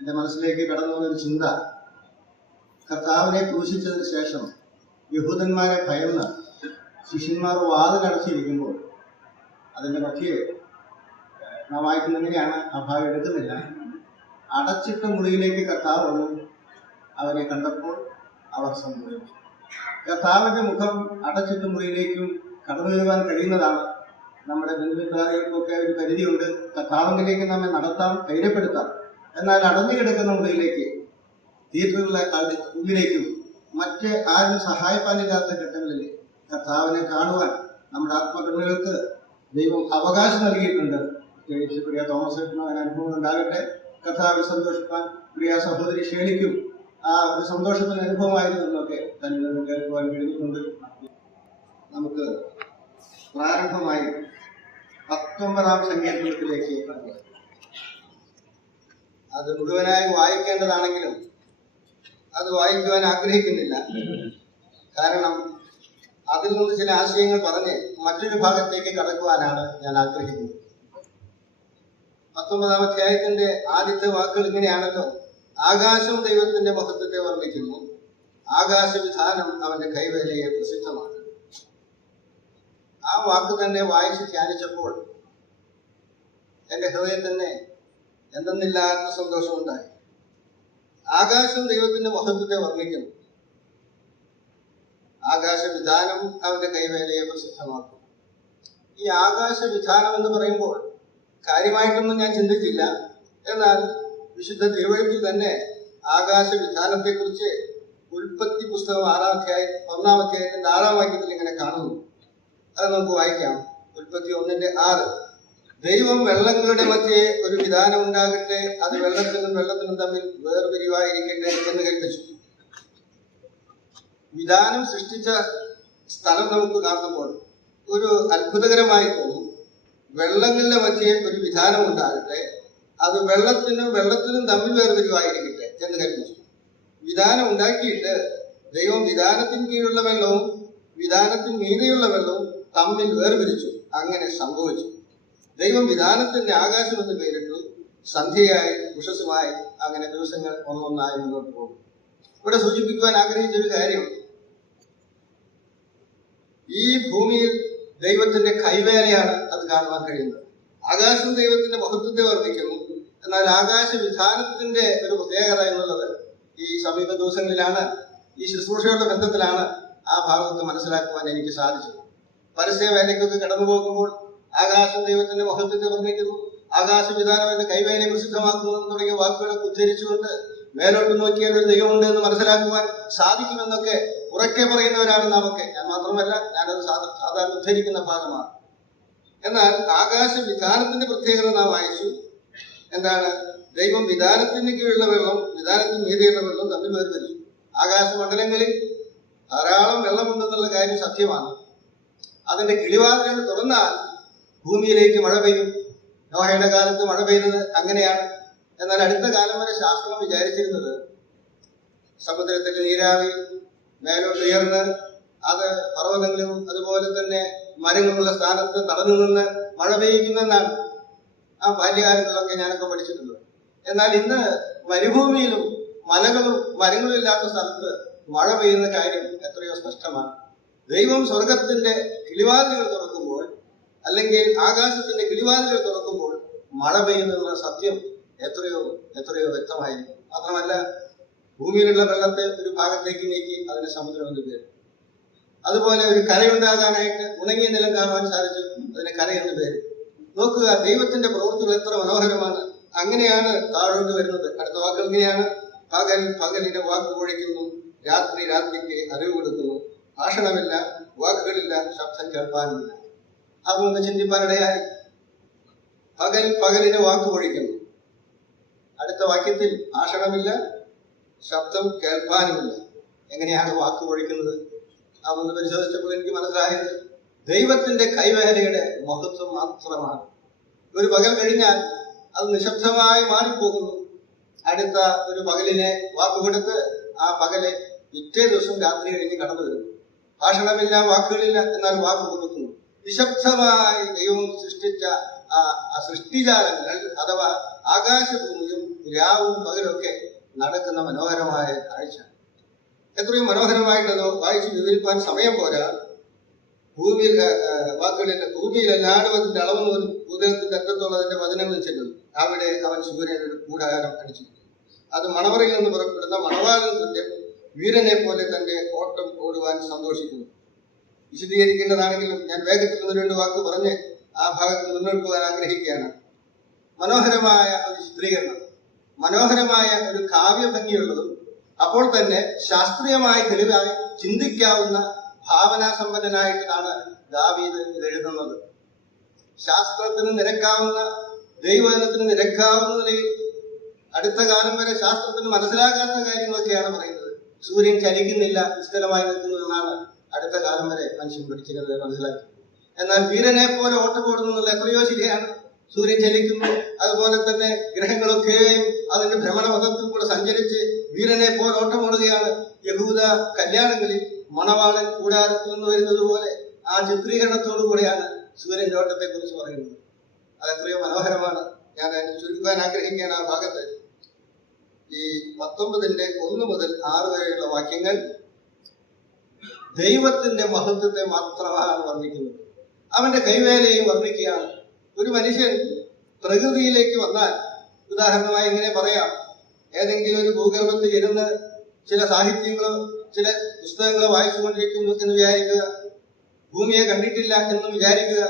എൻ്റെ മനസ്സിലേക്ക് കടന്നു വന്നൊരു ചിന്ത, കർത്താവിനെ ക്രൂശിച്ചതിന് ശേഷം യഹൂദന്മാരെ ഭയന്ന് ശിഷ്യന്മാർ വാതിലടച്ചിരിക്കുമ്പോൾ അതിൻ്റെ മധ്യേ നാം വായിക്കുന്നത് എങ്ങനെയാണ്, ആ ഭാഗം എടുക്കുന്നില്ല. അടച്ചിട്ട മുറിയിലേക്ക് കർത്താവ് വന്നു, അവനെ കണ്ടപ്പോൾ അവർ സന്തോഷിച്ചു. കർത്താവിൻ്റെ മുഖം അടച്ചിട്ട മുറിയിലേക്കും കടന്നു വരുവാൻ കഴിയുന്നതാണ്. നമ്മുടെ ബന്ധുമിത്രാദികൾക്കൊക്കെ ഒരു പരിധിയുണ്ട്. കർത്താവിലേക്ക് നമ്മെ നടത്താം, ധൈര്യപ്പെടുത്താം. എന്നാൽ അടഞ്ഞു കിടക്കുന്ന മുറിയിലേക്ക്, തിയേറ്ററുകളിലെ ഉള്ളിലേക്കും മറ്റ് ആരും സഹായിപ്പാനില്ലാത്ത ഘട്ടങ്ങളിൽ കർത്താവിനെ കാണുവാൻ നമ്മുടെ ആത്മകർമ്മികൾക്ക് ദൈവം അവകാശം നൽകിയിട്ടുണ്ട്. പ്രത്യേകിച്ച് പ്രിയ തോമസ് അങ്ങനെ അനുഭവം ഉണ്ടാകട്ടെ. കർത്താവിൽ സന്തോഷിപ്പാൻ പ്രിയ സഹോദരി ഷേളിക്കും ആ ഒരു സന്തോഷത്തിന് അനുഭവമായിരുന്നു എന്നൊക്കെ തന്നെ കേൾക്കുവാൻ കഴിഞ്ഞിട്ടുണ്ട്. നമുക്ക് പ്രാരംഭമായി 19-ാം സങ്കീർത്തനത്തിലേക്ക് അത് മുഴുവനായി വായിക്കേണ്ടതാണെങ്കിലും അത് വായിക്കുവാൻ ആഗ്രഹിക്കുന്നില്ല. കാരണം അതിൽ നിന്ന് ചില ആശയങ്ങൾ പറഞ്ഞ് മറ്റൊരു ഭാഗത്തേക്ക് കടക്കുവാനാണ് ഞാൻ ആഗ്രഹിക്കുന്നത്. 19-ാം അധ്യായത്തിന്റെ ആദ്യത്തെ വാക്കുകൾ ഇങ്ങനെയാണല്ലോ: ആകാശം ദൈവത്തിന്റെ മഹത്വത്തെ വർണ്ണിക്കുന്നു, ആകാശവിധാനം അവന്റെ കൈവേലയെ പ്രസിദ്ധമാണ്. ആ വാക്ക് തന്നെ വായിച്ച് ധ്യാനിച്ചപ്പോൾ എൻ്റെ ഹൃദയം തന്നെ എന്തെന്നില്ലാത്ത സന്തോഷമുണ്ടായി. ആകാശം ദൈവത്തിന്റെ മഹത്വത്തെ വർണ്ണിക്കുന്നു, ആകാശവിധാനം അവന്റെ കൈവേലയെ പ്രസിദ്ധമാക്കും. ഈ ആകാശവിധാനം എന്ന് പറയുമ്പോൾ കാര്യമായിട്ടൊന്നും ഞാൻ ചിന്തിച്ചില്ല. എന്നാൽ വിശുദ്ധ തിരുവഴുത്തിൽ തന്നെ ആകാശവിധാനത്തെക്കുറിച്ച് ഉൽപ്പത്തി പുസ്തകം 1-ാം അധ്യായത്തിന്റെ 6-ാം വാക്യത്തിൽ ഇങ്ങനെ കാണുന്നു. അത് നമുക്ക് വായിക്കാം. ഉൽപ്പത്തി 1:6: ദൈവം വെള്ളങ്ങളുടെ മധ്യേ ഒരു വിധാനം ഉണ്ടാകട്ടെ, അത് വെള്ളത്തിനും തമ്മിൽ വേർപിരിവായിരിക്കട്ടെ എന്ന് കൽപ്പിച്ചു. വിധാനം സൃഷ്ടിച്ച സ്ഥലം നമുക്ക് കാണുമ്പോൾ ഒരു അത്ഭുതകരമായി തോന്നും. വെള്ളങ്ങളുടെ മധ്യേ ഒരു വിധാനം ഉണ്ടാകട്ടെ, അത് വെള്ളത്തിനും തമ്മിൽ വേർതിരിവായിരിക്കട്ടെ എന്ന് കൽപ്പിച്ചു. വിധാനം ഉണ്ടാക്കിയിട്ട് ദൈവം വിധാനത്തിന് കീഴുള്ള വെള്ളവും വിധാനത്തിന് മീതെയുള്ള വെള്ളവും തമ്മിൽ വേർതിരിച്ചു. അങ്ങനെ സംഭവിച്ചു. ദൈവം വിധാനത്തിന്റെ ആകാശം എന്ന് പേരിട്ടു. സന്ധ്യയായി ഉഷസ്സുമായി അങ്ങനെ ദിവസങ്ങൾ ഒന്നൊന്നായി മുന്നോട്ട് പോകും. ഇവിടെ സൂചിപ്പിക്കുവാൻ ആഗ്രഹിച്ചൊരു കാര്യം, ഈ ഭൂമിയിൽ ദൈവത്തിന്റെ കൈവേലയാണ് അത് കാണുവാൻ കഴിയുന്നത്. ആകാശം ദൈവത്തിന്റെ മഹത്വത്തെ വർണ്ണിക്കുന്നു. എന്നാൽ ആകാശവിധാനത്തിന്റെ ഒരു പ്രത്യേകത എന്നുള്ളത് ഈ സമീപ ദിവസങ്ങളിലാണ്, ഈ ശുശ്രൂഷകളുടെ ബന്ധത്തിലാണ് ആ ഭാഗത്ത് മനസ്സിലാക്കുവാൻ എനിക്ക് സാധിച്ചത്. പരസ്യവേലയ്ക്കൊക്കെ കടന്നു പോകുമ്പോൾ ആകാശം ദൈവത്തിന്റെ മഹത്വത്തെ വർണ്ണിക്കുന്നു, ആകാശവിധാനം എന്റെ കൈവേലയെ പ്രസിദ്ധമാക്കുന്നു തുടങ്ങിയ വാക്കുകളൊക്കെ ഉച്ചരിച്ചുകൊണ്ട് മേലോട്ട് നോക്കിയാൽ ഒരു ദൈവമുണ്ട് എന്ന് മനസ്സിലാക്കുവാൻ സാധിക്കുമെന്നൊക്കെ ഉറക്കെ പറയുന്നവരാണ് നാമൊക്കെ. ഞാൻ മാത്രമല്ല, ഞാനത് സാധാരണ ഉദ്ധരിക്കുന്ന ഭാഗമാണ്. എന്നാൽ ആകാശവിധാനത്തിന്റെ പ്രത്യേകത നാം വായിച്ചു. എന്താണ്? ദൈവം വിധാനത്തിന് കീഴുള്ള വെള്ളം വിധാനത്തിന് മീതെയുള്ള വെള്ളം തമ്മിൽ വേർതിരിച്ചു. ആകാശമണ്ഡലങ്ങളിൽ ധാരാളം വെള്ളമുണ്ടെന്നുള്ള കാര്യം സത്യമാണ്. അതിന്റെ കിളിവാതിലുകൾ തുറന്നാൽ ഭൂമിയിലേക്ക് മഴ പെയ്യും. നോഹയുടെ കാലത്ത് മഴ പെയ്തത് അങ്ങനെയാണ്. എന്നാൽ അടുത്ത കാലം വരെ ശാസ്ത്രം വിചാരിച്ചിരുന്നത് സമുദ്രത്തിന്റെ നീരാവി മേലോട്ട് ഉയർന്ന് അത് പർവ്വതങ്ങളും അതുപോലെ തന്നെ മരങ്ങളുള്ള സ്ഥാനത്ത് തടഞ്ഞു നിന്ന് മഴ പെയ്യിക്കുമെന്നാണ്. ആ ബാല്യകാലങ്ങളിലൊക്കെ ഞാനൊക്കെ പഠിച്ചിട്ടുണ്ട്. എന്നാൽ ഇന്ന് മരുഭൂമിയിലും മലകളും മരങ്ങളും ഇല്ലാത്ത സ്ഥലത്ത് മഴ പെയ്യുന്ന കാര്യം എത്രയോ സ്പഷ്ടമാണ്. ദൈവം സ്വർഗത്തിന്റെ കിളിവാതിലുകൾ തുറക്കുമ്പോൾ, അല്ലെങ്കിൽ ആകാശത്തിന്റെ കിളിവാതിലുകൾ തുറക്കുമ്പോൾ മഴ പെയ്യുന്നുള്ള സത്യം എത്രയോ വ്യക്തമായിരിക്കും. മാത്രമല്ല, ഭൂമിയിലുള്ള വെള്ളത്തെ ഒരു ഭാഗത്തേക്ക് നീക്കി അതിന് സമുദ്രം എന്ന് പേര്. അതുപോലെ ഒരു കരയുണ്ടാകാനായിട്ട് ഉണങ്ങിയ നിലം കാണുവാൻ സാധിച്ചു, അതിന് കരയെന്ന് പേര്. നോക്കുക, ദൈവത്തിന്റെ പ്രവൃത്തികൾ എത്ര മനോഹരമാണ്. അങ്ങനെയാണ് താഴോട്ട് വരുന്നത്. അടുത്ത വാക്കുകൾ ഇങ്ങനെയാണ്: പകലിന്റെ വാക്ക് പൊഴിക്കുന്നു, രാത്രിക്ക് അറിവ് കൊടുക്കുന്നു. ഭാഷണമില്ല, വാക്കുകളില്ല, ശബ്ദം കേൾപ്പാനുമില്ല. അതൊന്ന് ചിന്തിപ്പാനിടയായി. പകലിന്റെ വാക്ക് പൊഴിക്കുന്നു. അടുത്ത വാക്യത്തിൽ ഭാഷണമില്ല, ശബ്ദം കേൾപ്പാനുമില്ല. എങ്ങനെയാണ് വാക്ക് പൊഴിക്കുന്നത്? അതൊന്ന് പരിശോധിച്ചപ്പോൾ എനിക്ക് മനസ്സിലായത് ദൈവത്തിന്റെ കൈവേലയുടെ മഹത്വം മാത്രമാണ്. ഒരു പകൽ കഴിഞ്ഞാൽ അത് നിശബ്ദമായി മാറിപ്പോകുന്നു. അടുത്ത ഒരു പകലിനെ വാക്കുകൊടുത്ത് ആ പകല് പിറ്റേ ദിവസം രാത്രി കഴിഞ്ഞ് കടന്നു വരുന്നു. ഭാഷണമില്ല, വാക്കുകളില്ല, എന്നാൽ വാക്ക് കൊടുക്കുന്നു. നിശബ്ദമായി ദൈവം സൃഷ്ടിച്ച ആ സൃഷ്ടിജാലങ്ങൾ അഥവാ ആകാശഭൂമിയും രാവും പകലൊക്കെ നടക്കുന്ന മനോഹരമായ കാഴ്ച. എത്രയും മനോഹരമായിട്ടത് വായിച്ച് വിവരിക്കാൻ സമയം പോരാ. ഭൂമിയിൽ ഭൂമിയിലെല്ലാടും അതിന്റെ അളവെന്ന് ഒരു ഉദരത്തിന്റെ അറ്റത്തോളം അതിന്റെ വചനങ്ങൾ ചെല്ലുന്നു. അവിടെ അവൻ സൂര്യൻ ഒരു കൂടാരം അടിച്ചിരിക്കുന്നു. അത് മണവറയിൽ നിന്ന് പുറപ്പെടുന്ന മണവാളൻ തുല്യം വീരനെ പോലെ തന്റെ ഓട്ടം ഓടുവാൻ സന്തോഷിക്കുന്നു. വിശദീകരിക്കേണ്ടതാണെങ്കിലും ഞാൻ വേഗത്തിൽ ഒന്ന് രണ്ട് വാക്ക് പറഞ്ഞ് ആ ഭാഗത്ത് മുന്നോട്ട് പോകാൻ ആഗ്രഹിക്കുകയാണ്. മനോഹരമായ ഒരു ചിത്രീകരണം, മനോഹരമായ ഒരു കാവ്യഭംഗിയുള്ളതും അപ്പോൾ തന്നെ ശാസ്ത്രീയമായി തെളിവായി ചിന്തിക്കാവുന്ന ഭാവനാസമ്പന്നനായിട്ടാണ് ദാവീദ് ഇത് എഴുതുന്നത്. ശാസ്ത്രത്തിന് നിരക്കാവുന്ന, ദൈവവചനത്തിന് നിരക്കാവുന്ന നിലയിൽ അടുത്ത കാലം വരെ ശാസ്ത്രത്തിന് മനസ്സിലാക്കാത്ത കാര്യങ്ങളൊക്കെയാണ് പറയുന്നത്. സൂര്യൻ ചലിക്കുന്നില്ല, നിശ്ചലമായി നിൽക്കുന്നു എന്നാണ് അടുത്ത കാലം വരെ മനുഷ്യൻ പഠിച്ചിരുന്നത്, മനസ്സിലാക്കി. എന്നാൽ വീരനെ പോലെ ഓട്ടം ഓടുന്നത് എത്രയോ ശരിയാണ്. സൂര്യൻ ചലിക്കുന്നു, അതുപോലെ തന്നെ ഗ്രഹങ്ങളൊക്കെയും അതിന്റെ ഭ്രമണപഥത്തിൽ കൂടെ സഞ്ചരിച്ച് വീരനെ പോലെ ഓട്ടം ഓടുകയാണ്. യഹൂദ കല്യാണങ്ങളിൽ മണവാളൻ കൂടാരത്തിൽ നിന്ന് വരുന്നത് പോലെ ആ ചിത്രീകരണത്തോടു കൂടെയാണ് സൂര്യന്റെ ഓട്ടത്തെ കുറിച്ച് പറയുന്നത്. അത് എത്രയോ മനോഹരമാണ്. ഞാൻ അതിന് ചുരുക്കാൻ ആഗ്രഹിക്കാൻ ആ ഭാഗത്ത് ഈ 19-ന്റെ 1 മുതൽ 6 വരെയുള്ള വാക്യങ്ങൾ ദൈവത്തിന്റെ മഹത്വത്തെ മാത്രമാണ് വർണ്ണിക്കുന്നത്. അവന്റെ കൈവേലയും വർണ്ണിക്കുകയാണ്. ഒരു മനുഷ്യൻ പ്രകൃതിയിലേക്ക് വന്നാൽ, ഉദാഹരണമായി ഇങ്ങനെ പറയാം, ഏതെങ്കിലും ഒരു ഭൂഗർഭത്തിൽ ഇരുന്ന് ചില സാഹിത്യങ്ങളോ ചില പുസ്തകങ്ങളോ വായിച്ചുകൊണ്ടിരിക്കുന്നു എന്ന് വിചാരിക്കുക, ഭൂമിയെ കണ്ടിട്ടില്ല എന്ന് വിചാരിക്കുക,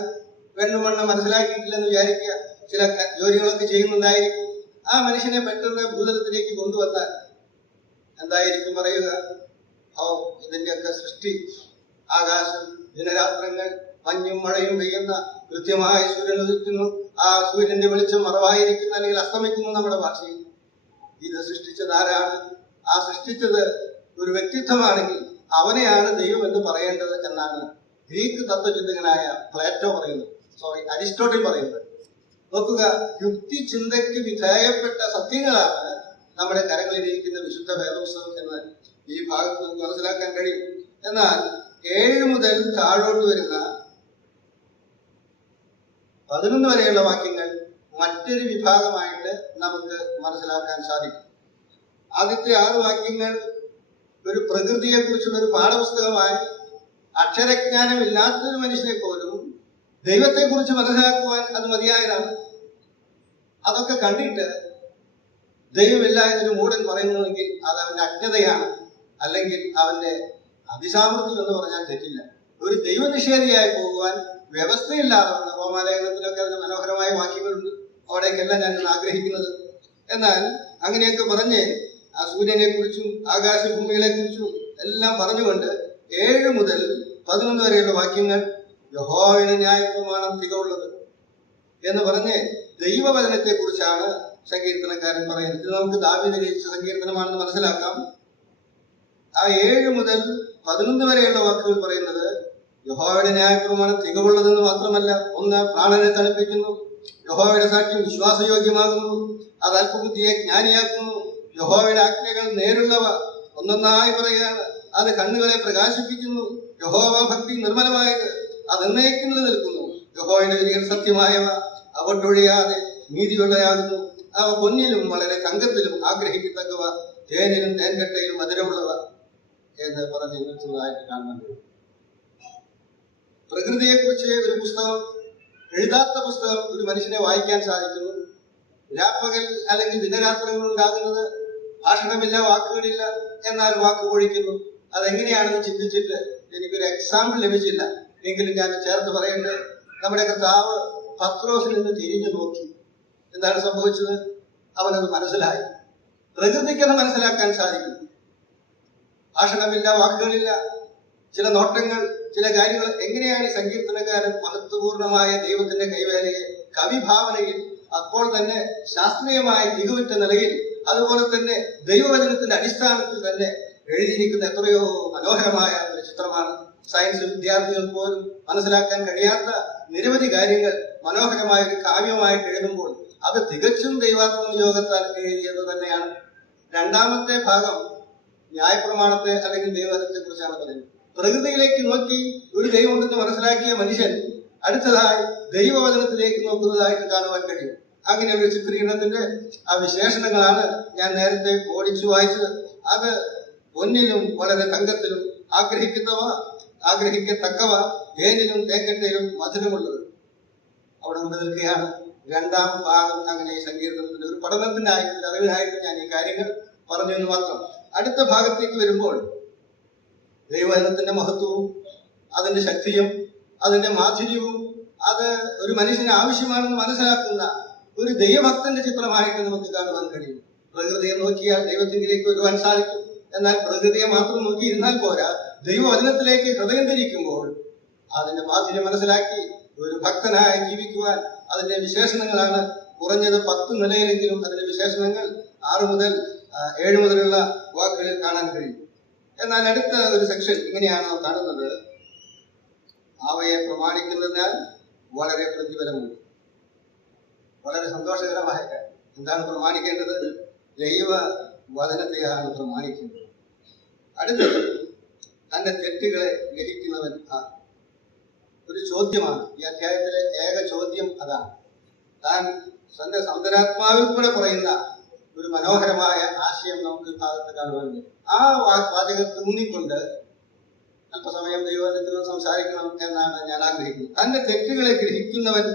വെണ്ണുമണ്ണ് മനസ്സിലാക്കിയിട്ടില്ലെന്ന് വിചാരിക്കുക, ചില ജോലികളൊക്കെ ചെയ്യുന്നുണ്ടായിരിക്കും. ആ മനുഷ്യനെ പെട്ടെന്ന് ഭൂതലത്തിലേക്ക് കൊണ്ടുവന്നാൽ എന്തായിരിക്കും പറയുക? ഇതിന്റെയൊക്കെ സൃഷ്ടി, ആകാശം, ദിനരാത്രങ്ങൾ, മഞ്ഞും മഴയും പെയ്യുന്ന, കൃത്യമായി സൂര്യൻ ഉദിക്കുന്നു, ആ സൂര്യന്റെ വെളിച്ചം മറവായിരിക്കുന്നു അല്ലെങ്കിൽ അസ്തമിക്കുന്നു നമ്മുടെ ഭാഷയിൽ. ഇത് സൃഷ്ടിച്ചത് ആരാണ്? ആ സൃഷ്ടിച്ചത് ഒരു വ്യക്തിത്വമാണെങ്കിൽ അവനെയാണ് ദൈവം എന്ന് പറയേണ്ടത് എന്നാണ് ഗ്രീക്ക് തത്വചിന്തകനായ അരിസ്റ്റോട്ടിൽ പറയുന്നത്. നോക്കുക, യുക്തി ചിന്തയ്ക്ക് വിധേയപ്പെട്ട സത്യങ്ങളാണ് നമ്മുടെ കരങ്ങളിലിരിക്കുന്ന വിശുദ്ധ വേദപുസ്തകം എന്ന് ഈ ഭാഗത്ത് നമുക്ക് മനസ്സിലാക്കാൻ കഴിയും. എന്നാൽ 7 മുതൽ താഴോട്ട് വരുന്ന 11 വരെയുള്ള വാക്യങ്ങൾ മറ്റൊരു വിഭാഗമായിട്ട് നമുക്ക് മനസ്സിലാക്കാൻ സാധിക്കും. ആദ്യത്തെ 6 വാക്യങ്ങൾ ഒരു പ്രകൃതിയെ കുറിച്ചുള്ള ഒരു പാഠപുസ്തകമായി അക്ഷരജ്ഞാനം ഇല്ലാത്തൊരു മനുഷ്യനെ പോലും ദൈവത്തെ കുറിച്ച് മനസ്സിലാക്കുവാൻ അത് മതിയായതാണ്. അതൊക്കെ കണ്ടിട്ട് ദൈവമില്ല എന്നൊരു മൂഢൻ പറയുന്നുവെങ്കിൽ അത് അവന്റെ അജ്ഞതയാണ്, അല്ലെങ്കിൽ അവന്റെ അതിസാമർത്ഥ്യം എന്ന് പറഞ്ഞാൽ തെറ്റില്ല. ഒരു ദൈവനിഷേധിയായി പോകുവാൻ വ്യവസ്ഥയില്ലാതെ റോമാലേഖനത്തിലൊക്കെ അതിന് മനോഹരമായ വാക്യങ്ങളുണ്ട്. അവിടേക്കെല്ലാം ഞാൻ ആഗ്രഹിക്കുന്നത്. എന്നാൽ അങ്ങനെയൊക്കെ പറഞ്ഞ് ആ സൂര്യനെ കുറിച്ചും ആകാശഭൂമികളെ കുറിച്ചും എല്ലാം പറഞ്ഞുകൊണ്ട് 7 മുതൽ 11 വരെയുള്ള വാക്യങ്ങൾ യഹോവയുടെ ന്യായപ്രമാണം തികവുള്ളത് എന്ന് പറഞ്ഞ് ദൈവവചനത്തെ കുറിച്ചാണ് സങ്കീർത്തനക്കാരൻ പറയുന്നത്. ഇത് നമുക്ക് ദാവീദ് രചിച്ച സങ്കീർത്തനമാണെന്ന് മനസ്സിലാക്കാം. ആ 7 മുതൽ 11 വരെയുള്ള വാക്കുകൾ പറയുന്നത് യഹോവയുടെ ന്യായപ്രമാണം തികവുള്ളതെന്ന് മാത്രമല്ല, ഒന്ന് പ്രാണനെ തണുപ്പിക്കുന്നു, യഹോവയുടെ സാക്ഷ്യം വിശ്വാസയോഗ്യമാകുന്നു, അത് അല്പബുദ്ധിയെ ജ്ഞാനിയാക്കുന്നു, യഹോവയുടെ ആജ്ഞകൾ നേരുള്ളവ, ഒന്നൊന്നായി പറയുകയാണ്, അത് കണ്ണുകളെ പ്രകാശിപ്പിക്കുന്നു, യഹോവ ഭക്തി നിർമ്മലമായത്, അത് എന്നേക്കും നിൽക്കുന്നു, യഹോവയുടെ വിധികൾ സത്യമായവ, അവട്ടൊഴിയാതെ നീതിയുള്ളയാകുന്നു, അവ പൊന്നിലും വളരെ തങ്കത്തിലും ആഗ്രഹിക്കത്തക്കവ, തേനിലും തേൻകട്ടയിലും മധുരമുള്ളവ എന്ന് പറഞ്ഞു നിർത്തുന്നതായിട്ട് കാണുന്നുണ്ട്. പ്രകൃതിയെക്കുറിച്ച് ഒരു പുസ്തകം, എഴുതാത്ത പുസ്തകം ഒരു മനുഷ്യനെ വായിക്കാൻ സാധിക്കുന്നു. രാപ്പകൽ അല്ലെങ്കിൽ ദിനരാത്രങ്ങൾ ഉണ്ടാകുന്നത് ഭാഷണമില്ല, വാക്കുകളില്ല, എന്നാൽ വാക്ക് പൊഴിക്കുന്നു. അതെങ്ങനെയാണെന്ന് ചിന്തിച്ചിട്ട് എനിക്കൊരു എക്സാമ്പിൾ ലഭിച്ചില്ല, എങ്കിലും ഞാൻ ചേർത്ത് പറയേണ്ടത്, നമ്മുടെ കർത്താവ് പത്രോസിൽ നിന്ന് തിരിഞ്ഞു നോക്കി. എന്താണ് സംഭവിച്ചത്? അവനത് മനസ്സിലായി. പ്രകൃതിക്കത് മനസ്സിലാക്കാൻ സാധിക്കും. ഭാഷണമില്ല, വാക്കുകളില്ല, ചില നോട്ടങ്ങൾ, ചില കാര്യങ്ങൾ. എങ്ങനെയാണ് ഈ സങ്കീർത്തനക്കാരൻ മഹത്വപൂർണമായ ദൈവത്തിന്റെ കൈവേലയെ കവിഭാവനയിൽ അപ്പോൾ തന്നെ ശാസ്ത്രീയമായ തികവുറ്റ നിലയിൽ, അതുപോലെ തന്നെ ദൈവവചനത്തിന്റെ അടിസ്ഥാനത്തിൽ തന്നെ എഴുതിയിരിക്കുന്ന എത്രയോ മനോഹരമായ ഒരു ചിത്രമാണ്. സയൻസ് വിദ്യാർത്ഥികൾ പോലും മനസ്സിലാക്കാൻ കഴിയാത്ത നിരവധി കാര്യങ്ങൾ മനോഹരമായ ഒരു കാവ്യമായിട്ട് എഴുതുമ്പോൾ അത് തികച്ചും ദൈവാത്മ നിയോഗത്താൽ എഴുതിയത് തന്നെയാണ്. രണ്ടാമത്തെ ഭാഗം ന്യായപ്രമാണത്തെ അല്ലെങ്കിൽ ദൈവവചനത്തെ കുറിച്ചാണ് പറയുന്നത്. പ്രകൃതിയിലേക്ക് നോക്കി ഒരു ദൈവം ഉണ്ടെന്ന് മനസ്സിലാക്കിയ മനുഷ്യൻ അടുത്തതായി ദൈവവചനത്തിലേക്ക് നോക്കുന്നതായിട്ട് കാണുവാൻ കഴിയും. അങ്ങനെ ഒരു ചിത്രീകരണത്തിന്റെ ആ വിശേഷണങ്ങളാണ് ഞാൻ നേരത്തെ ഓടിച്ചു വായിച്ചത്. അത് പൊന്നിലും വളരെ തങ്കത്തിലും ആഗ്രഹിക്കത്തക്കവ തേനിലും തേക്കട്ടയിലും മധുരമുള്ളത് അവിടെ കൊണ്ട് നിൽക്കുകയാണ്. രണ്ടാം ഭാഗം അങ്ങനെ ഈ സങ്കീർത്തനത്തിന്റെ ഒരു പഠനത്തിനായിട്ട് അറിവിനായിട്ട് ഞാൻ ഈ കാര്യങ്ങൾ പറഞ്ഞു എന്ന് മാത്രം. അടുത്ത ഭാഗത്തേക്ക് വരുമ്പോൾ ദൈവവചനത്തിന്റെ മഹത്വവും അതിന്റെ ശക്തിയും അതിന്റെ മാധുര്യവും അത് ഒരു മനുഷ്യന് ആവശ്യമാണെന്ന് മനസ്സിലാക്കുന്ന ഒരു ദൈവഭക്തന്റെ ചിത്രമായിട്ട് നമുക്ക് കാണുവാൻ കഴിയും. പ്രകൃതിയെ നോക്കിയാൽ ദൈവത്തിലേക്ക് വരുവാൻ സാധിക്കും. എന്നാൽ പ്രകൃതിയെ മാത്രം നോക്കിയിരുന്നാൽ പോരാ, ദൈവവചനത്തിലേക്ക് ഹൃദയം ധരിക്കുമ്പോൾ അതിന്റെ മാധുര്യം മനസ്സിലാക്കി ഒരു ഭക്തനായി ജീവിക്കുവാൻ അതിന്റെ വിശേഷണങ്ങളാണ് കുറഞ്ഞത് 10 നിലയിലെങ്കിലും അതിന്റെ വിശേഷണങ്ങൾ 6 മുതൽ 7 മുതലുള്ള വാക്കുകളിൽ കാണാൻ കഴിയും. എന്നാൽ അടുത്ത ഒരു സെക്ഷൻ ഇങ്ങനെയാണ് നാം കാണുന്നത്: അവയെ പ്രമാണിക്കുന്നതിനാൽ വളരെ പ്രതിഫലമുണ്ട്. വളരെ സന്തോഷകരമായ കാര്യം. എന്താണ് പ്രമാണിക്കേണ്ടത്? ദൈവ വചനത്തെയാണ് പ്രമാണിക്കേണ്ടത്. അടുത്തത് തന്റെ തെറ്റുകളെ ഗ്രഹിക്കുന്നവൻ ഒരു ചോദ്യമാണ്. ഈ അധ്യായത്തിലെ ഏക ചോദ്യം അതാണ്. താൻ തന്റെ സന്തരാത്മാവിൽ കൂടെ പറയുന്ന ഒരു മനോഹരമായ ആശയം നമുക്ക് ഭാഗത്ത് കാണുവാനുണ്ട്. ആ വാചകത്തിൽ ഊന്നിക്കൊണ്ട് അല്പസമയം ദൈവത്തിൽ സംസാരിക്കണം എന്നാണ് ഞാൻ ആഗ്രഹിക്കുന്നത്. തന്റെ തെറ്റുകളെ ഗ്രഹിക്കുന്നവൻ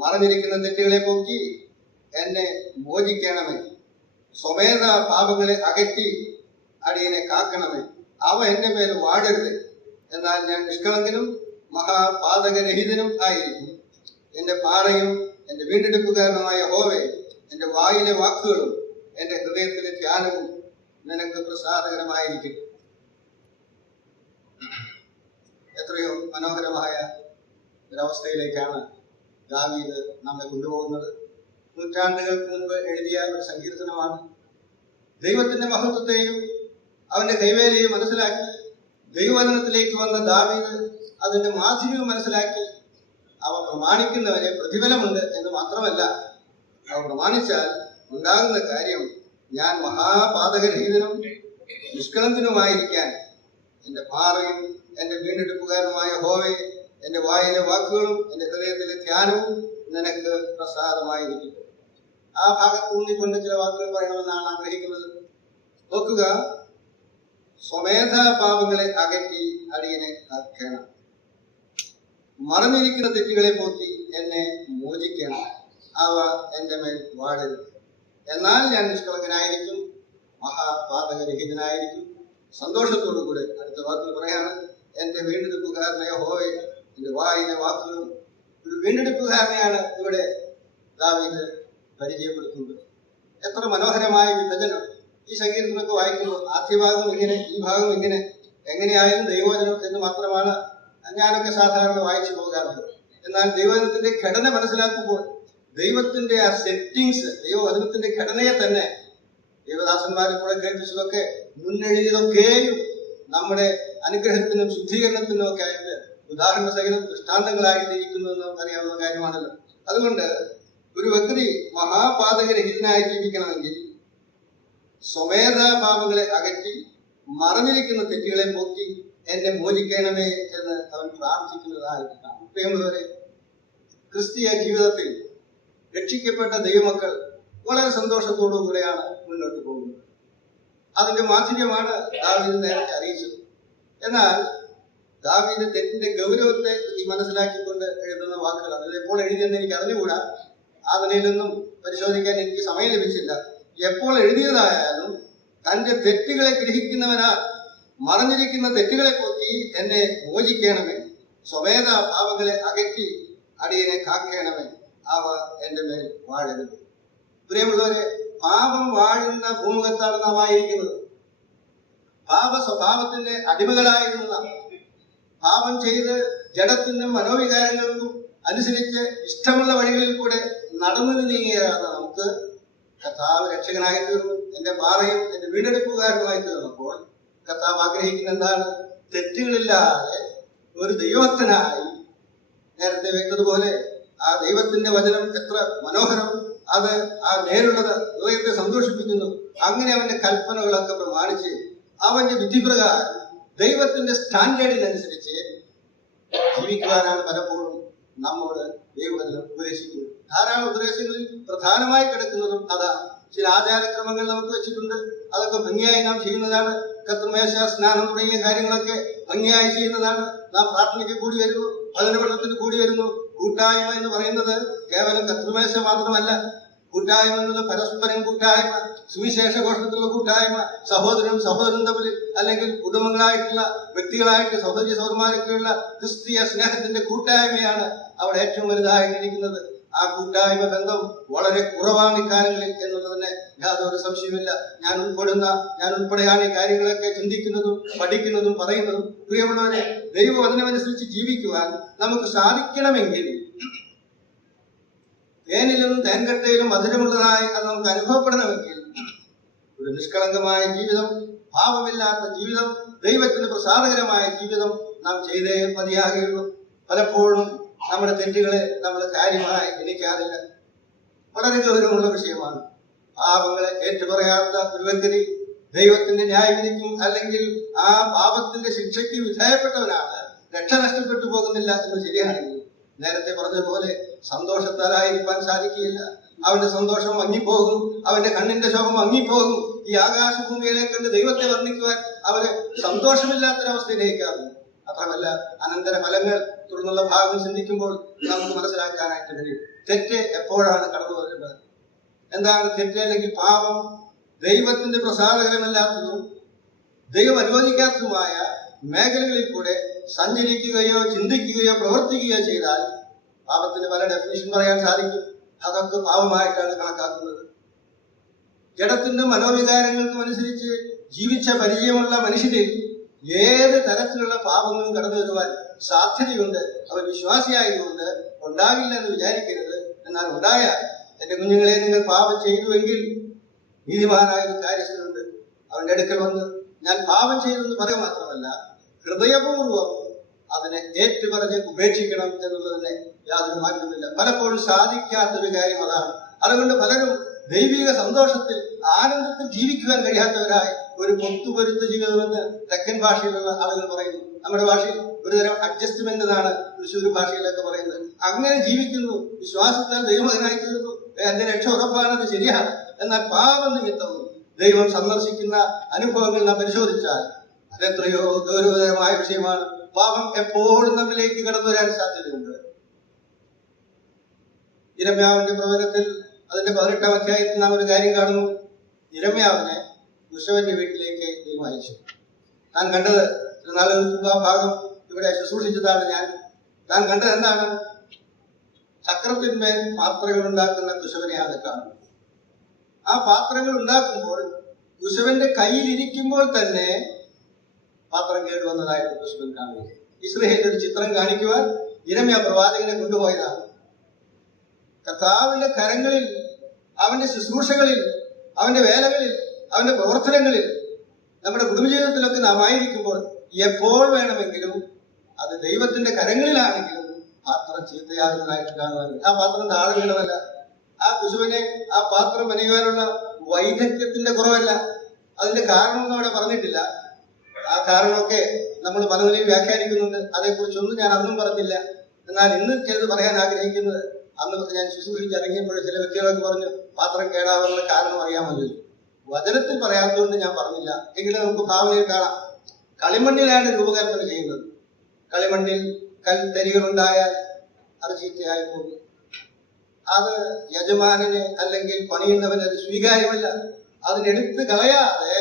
മറഞ്ഞിരിക്കുന്ന തെറ്റുകളെ പോക്കി എന്നെ മോചിക്കണമേ, സ്വമേധ പാപങ്ങളെ അകറ്റി അടിയനെ കാക്കണമേ, അവ എന്റെ മേൽ വാഴരുത്, എന്നാൽ ഞാൻ നിഷ്കളങ്കനും മഹാപാതകരഹിതനും ആയിരിക്കും. എന്റെ പാറയും എന്റെ വീണ്ടെടുപ്പുകാരനുമായ യഹോവേ, എന്റെ വായിലെ വാക്കുകളും എന്റെ ഹൃദയത്തിലെ ധ്യാനവും നിനക്ക് പ്രസാദകരമായിരിക്കും. എത്രയോ മനോഹരമായ ഒരവസ്ഥയിലേക്കാണ് ദാവീദ് നമ്മെ കൊണ്ടുപോകുന്നത്. നൂറ്റാണ്ടുകൾക്ക് മുൻപ് എഴുതിയ ഒരു സങ്കീർത്തനമാണ്. ദൈവത്തിന്റെ മഹത്വത്തെയും അവന്റെ കൈവേലയും മനസ്സിലാക്കി ദൈവവചനത്തിലേക്ക് വന്ന ദാവീദ് അതിന്റെ മാധുര്യവും മനസ്സിലാക്കി അവ പ്രമാണിക്കുന്നവരെ പ്രതിഫലമുണ്ട് എന്ന് മാത്രമല്ല, അവ പ്രമാണിച്ചാൽ ഉണ്ടാകുന്ന കാര്യം ഞാൻ മഹാപാതകരഹിതനും നിഷ്കളങ്കനുമായിരിക്കാൻ എന്റെ പാറയും എന്റെ വീണ്ടെടുപ്പുകാരനുമായ യഹോവേ, എന്റെ വായിലെ വാക്കുകളും എന്റെ ഹൃദയത്തിലെ ധ്യാനവും നിനക്ക് പ്രസാദമായിരിക്കും. ആ ഭാഗത്ത് ഊന്നിക്കൊണ്ട് ചില വാക്കുകൾ പറയണമെന്നാണ് ആഗ്രഹിക്കുന്നത്. നോക്കുക: സ്വമേധ പാപങ്ങളെ അകറ്റി അടിയനെ കാക്കണം, മറഞ്ഞിരിക്കുന്ന തെറ്റുകളെ പോക്കി എന്നെ മോചിക്കണം, അവ എന്റെ മേൽ വാഴരുത്, എന്നാൽ ഞാൻ നിഷ്കളങ്കനായിരിക്കും, മഹാപാതകരഹിതനായിരിക്കും. സന്തോഷത്തോടുകൂടെ അടുത്ത വാക്കുകൾ പറയാണ്: എന്റെ വീണ്ടെടുപ്പുകാരനായ യഹോവേ, എന്റെ വായിലെ വാക്കുകളും. ഒരു വീണ്ടെടുപ്പുകാരനെയാണ് ഇവിടെ ദാവീദ് പരിചയപ്പെടുത്തുന്നത്. എത്ര മനോഹരമായ വിഭജനം! ഈ സങ്കീർത്തനമൊക്കെ വായിക്കുമ്പോൾ ആദ്യഭാഗം ഇങ്ങനെ, ഈ ഭാഗം ഇങ്ങനെ, എങ്ങനെയായാലും ദൈവവചനം എന്ന് മാത്രമാണ് ഞാനൊക്കെ സാധാരണ വായിച്ചു പോകാറുള്ളത്. എന്നാൽ ദൈവവചനത്തിന്റെ ഘടന മനസ്സിലാക്കുമ്പോൾ ദൈവത്തിന്റെ ആ സെറ്റിങ്സ്, ദൈവവചനത്തിന്റെ ഘടനയെ തന്നെ ദൈവദാസന്മാരെ കൂടെ കേൾപ്പിച്ചതൊക്കെ മുന്നെഴുതിയതൊക്കെയും നമ്മുടെ അനുഗ്രഹത്തിനും ശുദ്ധീകരണത്തിനും ഒക്കെ ആയിട്ട് ഉദാഹരണ സഹിതം ദൃഷ്ടാന്തങ്ങളായിട്ട് ഇരിക്കുന്നു എന്ന് നമുക്കറിയാവുന്ന കാര്യമാണല്ലോ. അതുകൊണ്ട് ഒരു വ്യക്തി മഹാപാതകരഹിതനായി ജീവിക്കണമെങ്കിൽ സ്വമേധ പാപങ്ങളെ അകറ്റി മറഞ്ഞിരിക്കുന്ന തെറ്റുകളെ പോക്കി എന്നെ മോചിക്കണമേ എന്ന് അവൻ പ്രാർത്ഥിക്കുന്നതായിട്ട് കാണാം. പ്രിയമുള്ളവരെ, ക്രിസ്തീയ ജീവിതത്തിൽ രക്ഷിക്കപ്പെട്ട ദൈവമക്കൾ വളരെ സന്തോഷത്തോടു കൂടെയാണ് മുന്നോട്ട് പോകുന്നത്. അതിന്റെ മാധുര്യമാണ് ദാവീദ് നേരത്തെ അറിയിച്ചത്. എന്നാൽ ദാവീദ് തെറ്റിന്റെ ഗൗരവത്തെ മനസ്സിലാക്കിക്കൊണ്ട് എഴുതുന്ന വാക്കുകളാണ്. ഇത് എപ്പോൾ എഴുതിയെന്ന് എനിക്ക് അറിഞ്ഞുകൂടാ. ആ നിലയിലൊന്നും പരിശോധിക്കാൻ എനിക്ക് സമയം ലഭിച്ചില്ല. എപ്പോൾ എഴുതിയതായാലും തന്റെ തെറ്റുകളെ ഗ്രഹിക്കുന്നവനാ മറഞ്ഞിരിക്കുന്ന തെറ്റുകളെ പോക്കി എന്നെ മോചിക്കണമേ, സ്വമേധ പാപങ്ങളെ അകറ്റി അടിയനെ കാക്കണമേ, അവ എന്റെ മേൽ വാഴരുത്. പ്രിയമുള്ളവരെ, പാപം വാഴുന്ന ഭൂമുഖത്താണ് നാം ആയിരിക്കുന്നത്. പാപ സ്വഭാവത്തിന്റെ അടിമകളായിരുന്നു നാം. പാപം ചെയ്ത് ജഡത്തിനും മനോവികാരങ്ങൾക്കും അനുസരിച്ച് ഇഷ്ടമുള്ള വഴികളിൽ കൂടെ നടന്നു നീങ്ങിയതാണ് നമുക്ക് കർത്താവ് രക്ഷകനായി തീർന്നു. എന്റെ പാറയും എന്റെ വീണ്ടെടുപ്പുകാരനുമായി തീർന്നപ്പോൾ കർത്താവ് ആഗ്രഹിക്കുന്ന എന്താണ്? തെറ്റുകളില്ലാതെ ഒരു ദൈവഭക്തനായി നേരത്തെ വേണ്ടതുപോലെ ആ ദൈവത്തിന്റെ വചനം എത്ര മനോഹരം! അത് ആ നേരുള്ളത് ഹൃദയത്തെ സന്തോഷിപ്പിക്കുന്നു. അങ്ങനെ അവന്റെ കൽപ്പനകളൊക്കെ പ്രമാണിച്ച് അവന്റെ വിധിപ്രകാരം ദൈവത്തിന്റെ സ്റ്റാൻഡേർഡിനനുസരിച്ച് ജീവിക്കുവാനാണ് പലപ്പോഴും നമ്മോട് ദൈവവചനം ഉപദേശിക്കുന്നു. ധാരാളം ഉപദേശങ്ങളിൽ പ്രധാനമായി കിടക്കുന്നതും അതാണ്. ചില ആചാരക്രമങ്ങൾ നമുക്ക് വെച്ചിട്ടുണ്ട്, അതൊക്കെ ഭംഗിയായി നാം ചെയ്യുന്നതാണ്. കർത്തൃമേശ, സ്നാനം തുടങ്ങിയ കാര്യങ്ങളൊക്കെ ഭംഗിയായി ചെയ്യുന്നതാണ്. നാം പ്രാർത്ഥനയ്ക്ക് കൂടി വരുന്നു, ഭജനപഠനത്തിന് കൂടി വരുന്നു. കൂട്ടായ്മ എന്ന് പറയുന്നത് കേവലം കർത്തൃമേശ മാത്രമല്ല. കൂട്ടായ്മ എന്നത് പരസ്പരം കൂട്ടായ്മ, സുവിശേഷ ഘോഷത്തിലുള്ള കൂട്ടായ്മ, സഹോദരനും തമ്മിൽ, അല്ലെങ്കിൽ കുടുംബങ്ങളായിട്ടുള്ള വ്യക്തികളായിട്ട് സഹോദരി സഹോദരന്മാരൊക്കെയുള്ള ക്രിസ്തീയ സ്നേഹത്തിന്റെ കൂട്ടായ്മയാണ് അവിടെ ഏറ്റവും വലുതായിട്ടിരിക്കുന്നത്. ആ കൂട്ടായ്മ ബന്ധം വളരെ കുറവാണ് ഇക്കാലങ്ങളിൽ എന്നുള്ളതിന് യാതൊരു സംശയമില്ല. ഞാൻ ഉൾപ്പെടെയാണ് ഈ കാര്യങ്ങളൊക്കെ ചിന്തിക്കുന്നതും പഠിക്കുന്നതും പറയുന്നതും. പ്രിയമുള്ളവരെ, ദൈവവചനമനുസരിച്ച് ജീവിക്കുവാൻ നമുക്ക് സാധിക്കണമെങ്കിൽ തേനിലും തേൻകട്ടയിലും മധുരമുള്ളതായി അത് നമുക്ക് അനുഭവപ്പെടണമെങ്കിൽ ഒരു നിഷ്കളങ്കമായ ജീവിതം, പാപമില്ലാത്ത ജീവിതം, ദൈവത്തിന് പ്രസാദകരമായ ജീവിതം നാം ചെയ്തേ മതിയാകുകയുള്ളൂ. പലപ്പോഴും നമ്മുടെ തെറ്റുകളെ നമ്മൾ കാര്യമായി എണ്ണിക്കാറില്ല. വളരെ ഗൗരവമുള്ള വിഷയമാണ്. പാപങ്ങളെ ഏറ്റുപറയാത്ത ഒരു വ്യക്തി ദൈവത്തിന്റെ ന്യായവിധിക്കും അല്ലെങ്കിൽ ആ പാപത്തിന്റെ ശിക്ഷയ്ക്ക് വിധേയപ്പെട്ടവനാണ്. രക്ഷ നഷ്ടപ്പെട്ടു പോകുന്നില്ല എന്ന് ശരിയാണെങ്കിൽ നേരത്തെ പറഞ്ഞതുപോലെ സന്തോഷത്താലായിരിക്കാൻ സാധിക്കുകയില്ല. അവന്റെ സന്തോഷം മങ്ങിപ്പോകും, അവന്റെ കണ്ണിന്റെ ശോഭം മങ്ങിപ്പോകും. ഈ ആകാശഭൂമികളെ കണ്ട് ദൈവത്തെ വർണ്ണിക്കുവാൻ അവര് സന്തോഷമില്ലാത്തൊരവസ്ഥയിലേക്കാകും. മാത്രമല്ല, അനന്തര ഫലങ്ങൾ തുടർന്നുള്ള ഭാഗം ചിന്തിക്കുമ്പോൾ നമുക്ക് മനസ്സിലാക്കാനായിട്ട് കഴിയും. തെറ്റ് എപ്പോഴാണ് കടന്നു വരുന്നത്? എന്താണ് തെറ്റ് അല്ലെങ്കിൽ പാപം? ദൈവത്തിന്റെ പ്രസാദകരമല്ലാത്തതും ദൈവം അനുവദിക്കാത്തതുമായ മേഖലകളിൽ കൂടെ സഞ്ചരിക്കുകയോ ചിന്തിക്കുകയോ പ്രവർത്തിക്കുകയോ ചെയ്താൽ പാപത്തിന് പല ഡെഫിനിഷൻ പറയാൻ സാധിക്കും. അതൊക്കെ പാപമായിട്ടാണ് കണക്കാക്കുന്നത്. ജഡത്തിന്റെ മനോവികാരങ്ങൾക്കും അനുസരിച്ച് ജീവിച്ച പരിചയമുള്ള മനുഷ്യരിൽ ഏത് തരത്തിലുള്ള പാപങ്ങളും കടന്നു വരുവാൻ സാധ്യതയുണ്ട്. അവർ വിശ്വാസിയായതുകൊണ്ട് ഉണ്ടാകില്ല എന്ന് വിചാരിക്കരുത്. എന്നാൽ ഉണ്ടായാൽ, എന്റെ കുഞ്ഞുങ്ങളെ, നിങ്ങൾ പാപം ചെയ്തുവെങ്കിൽ നീതിമാനായ ഒരു കാര്യസ്ഥനുണ്ട്. അവന്റെ അടുക്കൽ വന്ന് ഞാൻ പാപം ചെയ്തെന്ന് പറയുക മാത്രമല്ല, ഹൃദയപൂർവ്വം അതിനെ ഏറ്റുപറഞ്ഞ് ഉപേക്ഷിക്കണം എന്നുള്ളതിനെ യാതൊരു മാറ്റമില്ല. പലപ്പോഴും സാധിക്കാത്തൊരു കാര്യം അതാണ്. അതുകൊണ്ട് പലരും ദൈവിക സന്തോഷത്തിൽ, ആനന്ദത്തിൽ ജീവിക്കുവാൻ കഴിയാത്തവരായി ഒരു പൊത്തുപൊരുത്ത ജീവിതമെന്ന് തെക്കൻ ഭാഷയിലുള്ള ആളുകൾ പറയുന്നു. നമ്മുടെ ഭാഷയിൽ ഒരുതരം അഡ്ജസ്റ്റ്മെന്റ് എന്നാണ് തൃശ്ശൂർ ഭാഷയിലൊക്കെ പറയുന്നത്. അങ്ങനെ ജീവിക്കുന്നു, വിശ്വാസത്താൽ ദൈവമകനായി തീർന്നു, എന്റെ രക്ഷ ഉറപ്പാണത് ശരിയാണ്. എന്നാൽ പാപനിമിത്തം ദൈവം സന്ദർശിക്കുന്ന അനുഭവങ്ങൾ നാം പരിശോധിച്ചാൽ അതെത്രയോ ഗൗരവതരമായ വിഷയമാണ്. പാപം എപ്പോഴും നമ്മിലേക്ക് കടന്നു വരാൻ സാധ്യതയുണ്ട്. യിരെമ്യാവിന്റെ പ്രവചനത്തിൽ അതിന്റെ 18-ാം അധ്യായത്തിൽ നാം ഒരു കാര്യം കാണുന്നു. യിരെമ്യാവിനെ കുശവന്റെ വീട്ടിലേക്ക് ദൈവം അയച്ചു. താൻ കണ്ടത്, നാളുകൾക്ക് മുമ്പ് ആ ഭാഗം ഇവിടെ ശുശ്രൂഷിച്ചതാണ് ഞാൻ. താൻ കണ്ടത് എന്താണ്? ചക്രത്തിന്മേൽ പാത്രങ്ങൾ ഉണ്ടാക്കുന്ന കുശവനെയാണ് കാണുന്നത്. ആ പാത്രങ്ങൾ ഉണ്ടാക്കുമ്പോൾ കുശവന്റെ കയ്യിലിരിക്കുമ്പോൾ തന്നെ പാത്രം കേടുവന്നതായിട്ട് കുശവൻ കാണുക. ഇസ്രായേലിന്റെ ഒരു ചിത്രം കാണിക്കുവാൻ യിരെമ്യാ പ്രവാചകനെ കൊണ്ടുപോയതാണ്. കർത്താവിന്റെ കരങ്ങളിൽ, അവന്റെ ശുശ്രൂഷകളിൽ, അവന്റെ വേലകളിൽ, അവന്റെ പ്രവർത്തനങ്ങളിൽ, നമ്മുടെ കുടുംബജീവിതത്തിലൊക്കെ നാം ആയിരിക്കുമ്പോൾ എപ്പോൾ വേണമെങ്കിലും അത് ദൈവത്തിന്റെ കരങ്ങളിലാണെങ്കിലും പാത്രം ചീത്തയാകുന്നതായിട്ട് കാണുവാൻ. ആ പാത്രം താഴെ വീണതല്ല. ആ കുശുവിനെ ആ പാത്രം അണിയുവാനുള്ള വൈദഗ്ധ്യത്തിന്റെ കുറവല്ല. അതിന്റെ കാരണമൊന്നും അവിടെ പറഞ്ഞിട്ടില്ല. ആ കാരണമൊക്കെ നമ്മൾ പല നിലയിൽ വ്യാഖ്യാനിക്കുന്നുണ്ട്. അതേക്കുറിച്ചൊന്നും ഞാൻ അന്നും പറഞ്ഞില്ല. എന്നാൽ ഇന്ന് ചെയ്ത് പറയാൻ ആഗ്രഹിക്കുന്നത്, അന്ന് ഞാൻ ശുശ്രൂഷിച്ചിറങ്ങിയപ്പോൾ ചില വ്യക്തികളൊക്കെ പറഞ്ഞു പാത്രം കേടാവാനുള്ള കാരണം അറിയാമല്ലോ. വചനത്തിൽ പറയാത്തതുകൊണ്ട് ഞാൻ പറഞ്ഞില്ല. എങ്കിലും നമുക്ക് ഭാവനയിൽ കാണാം. കളിമണ്ണിലാണ് രൂപകൽപ്പന ചെയ്യുന്നത്. കളിമണ്ണിൽ കൽത്തരികളുണ്ടായാൽ അത് ചീത്തയായി പോകും. അത് യജമാനന് അല്ലെങ്കിൽ പണിയുന്നവന് അത് സ്വീകാര്യമല്ല. അതിനെടുത്ത് കളയാതെ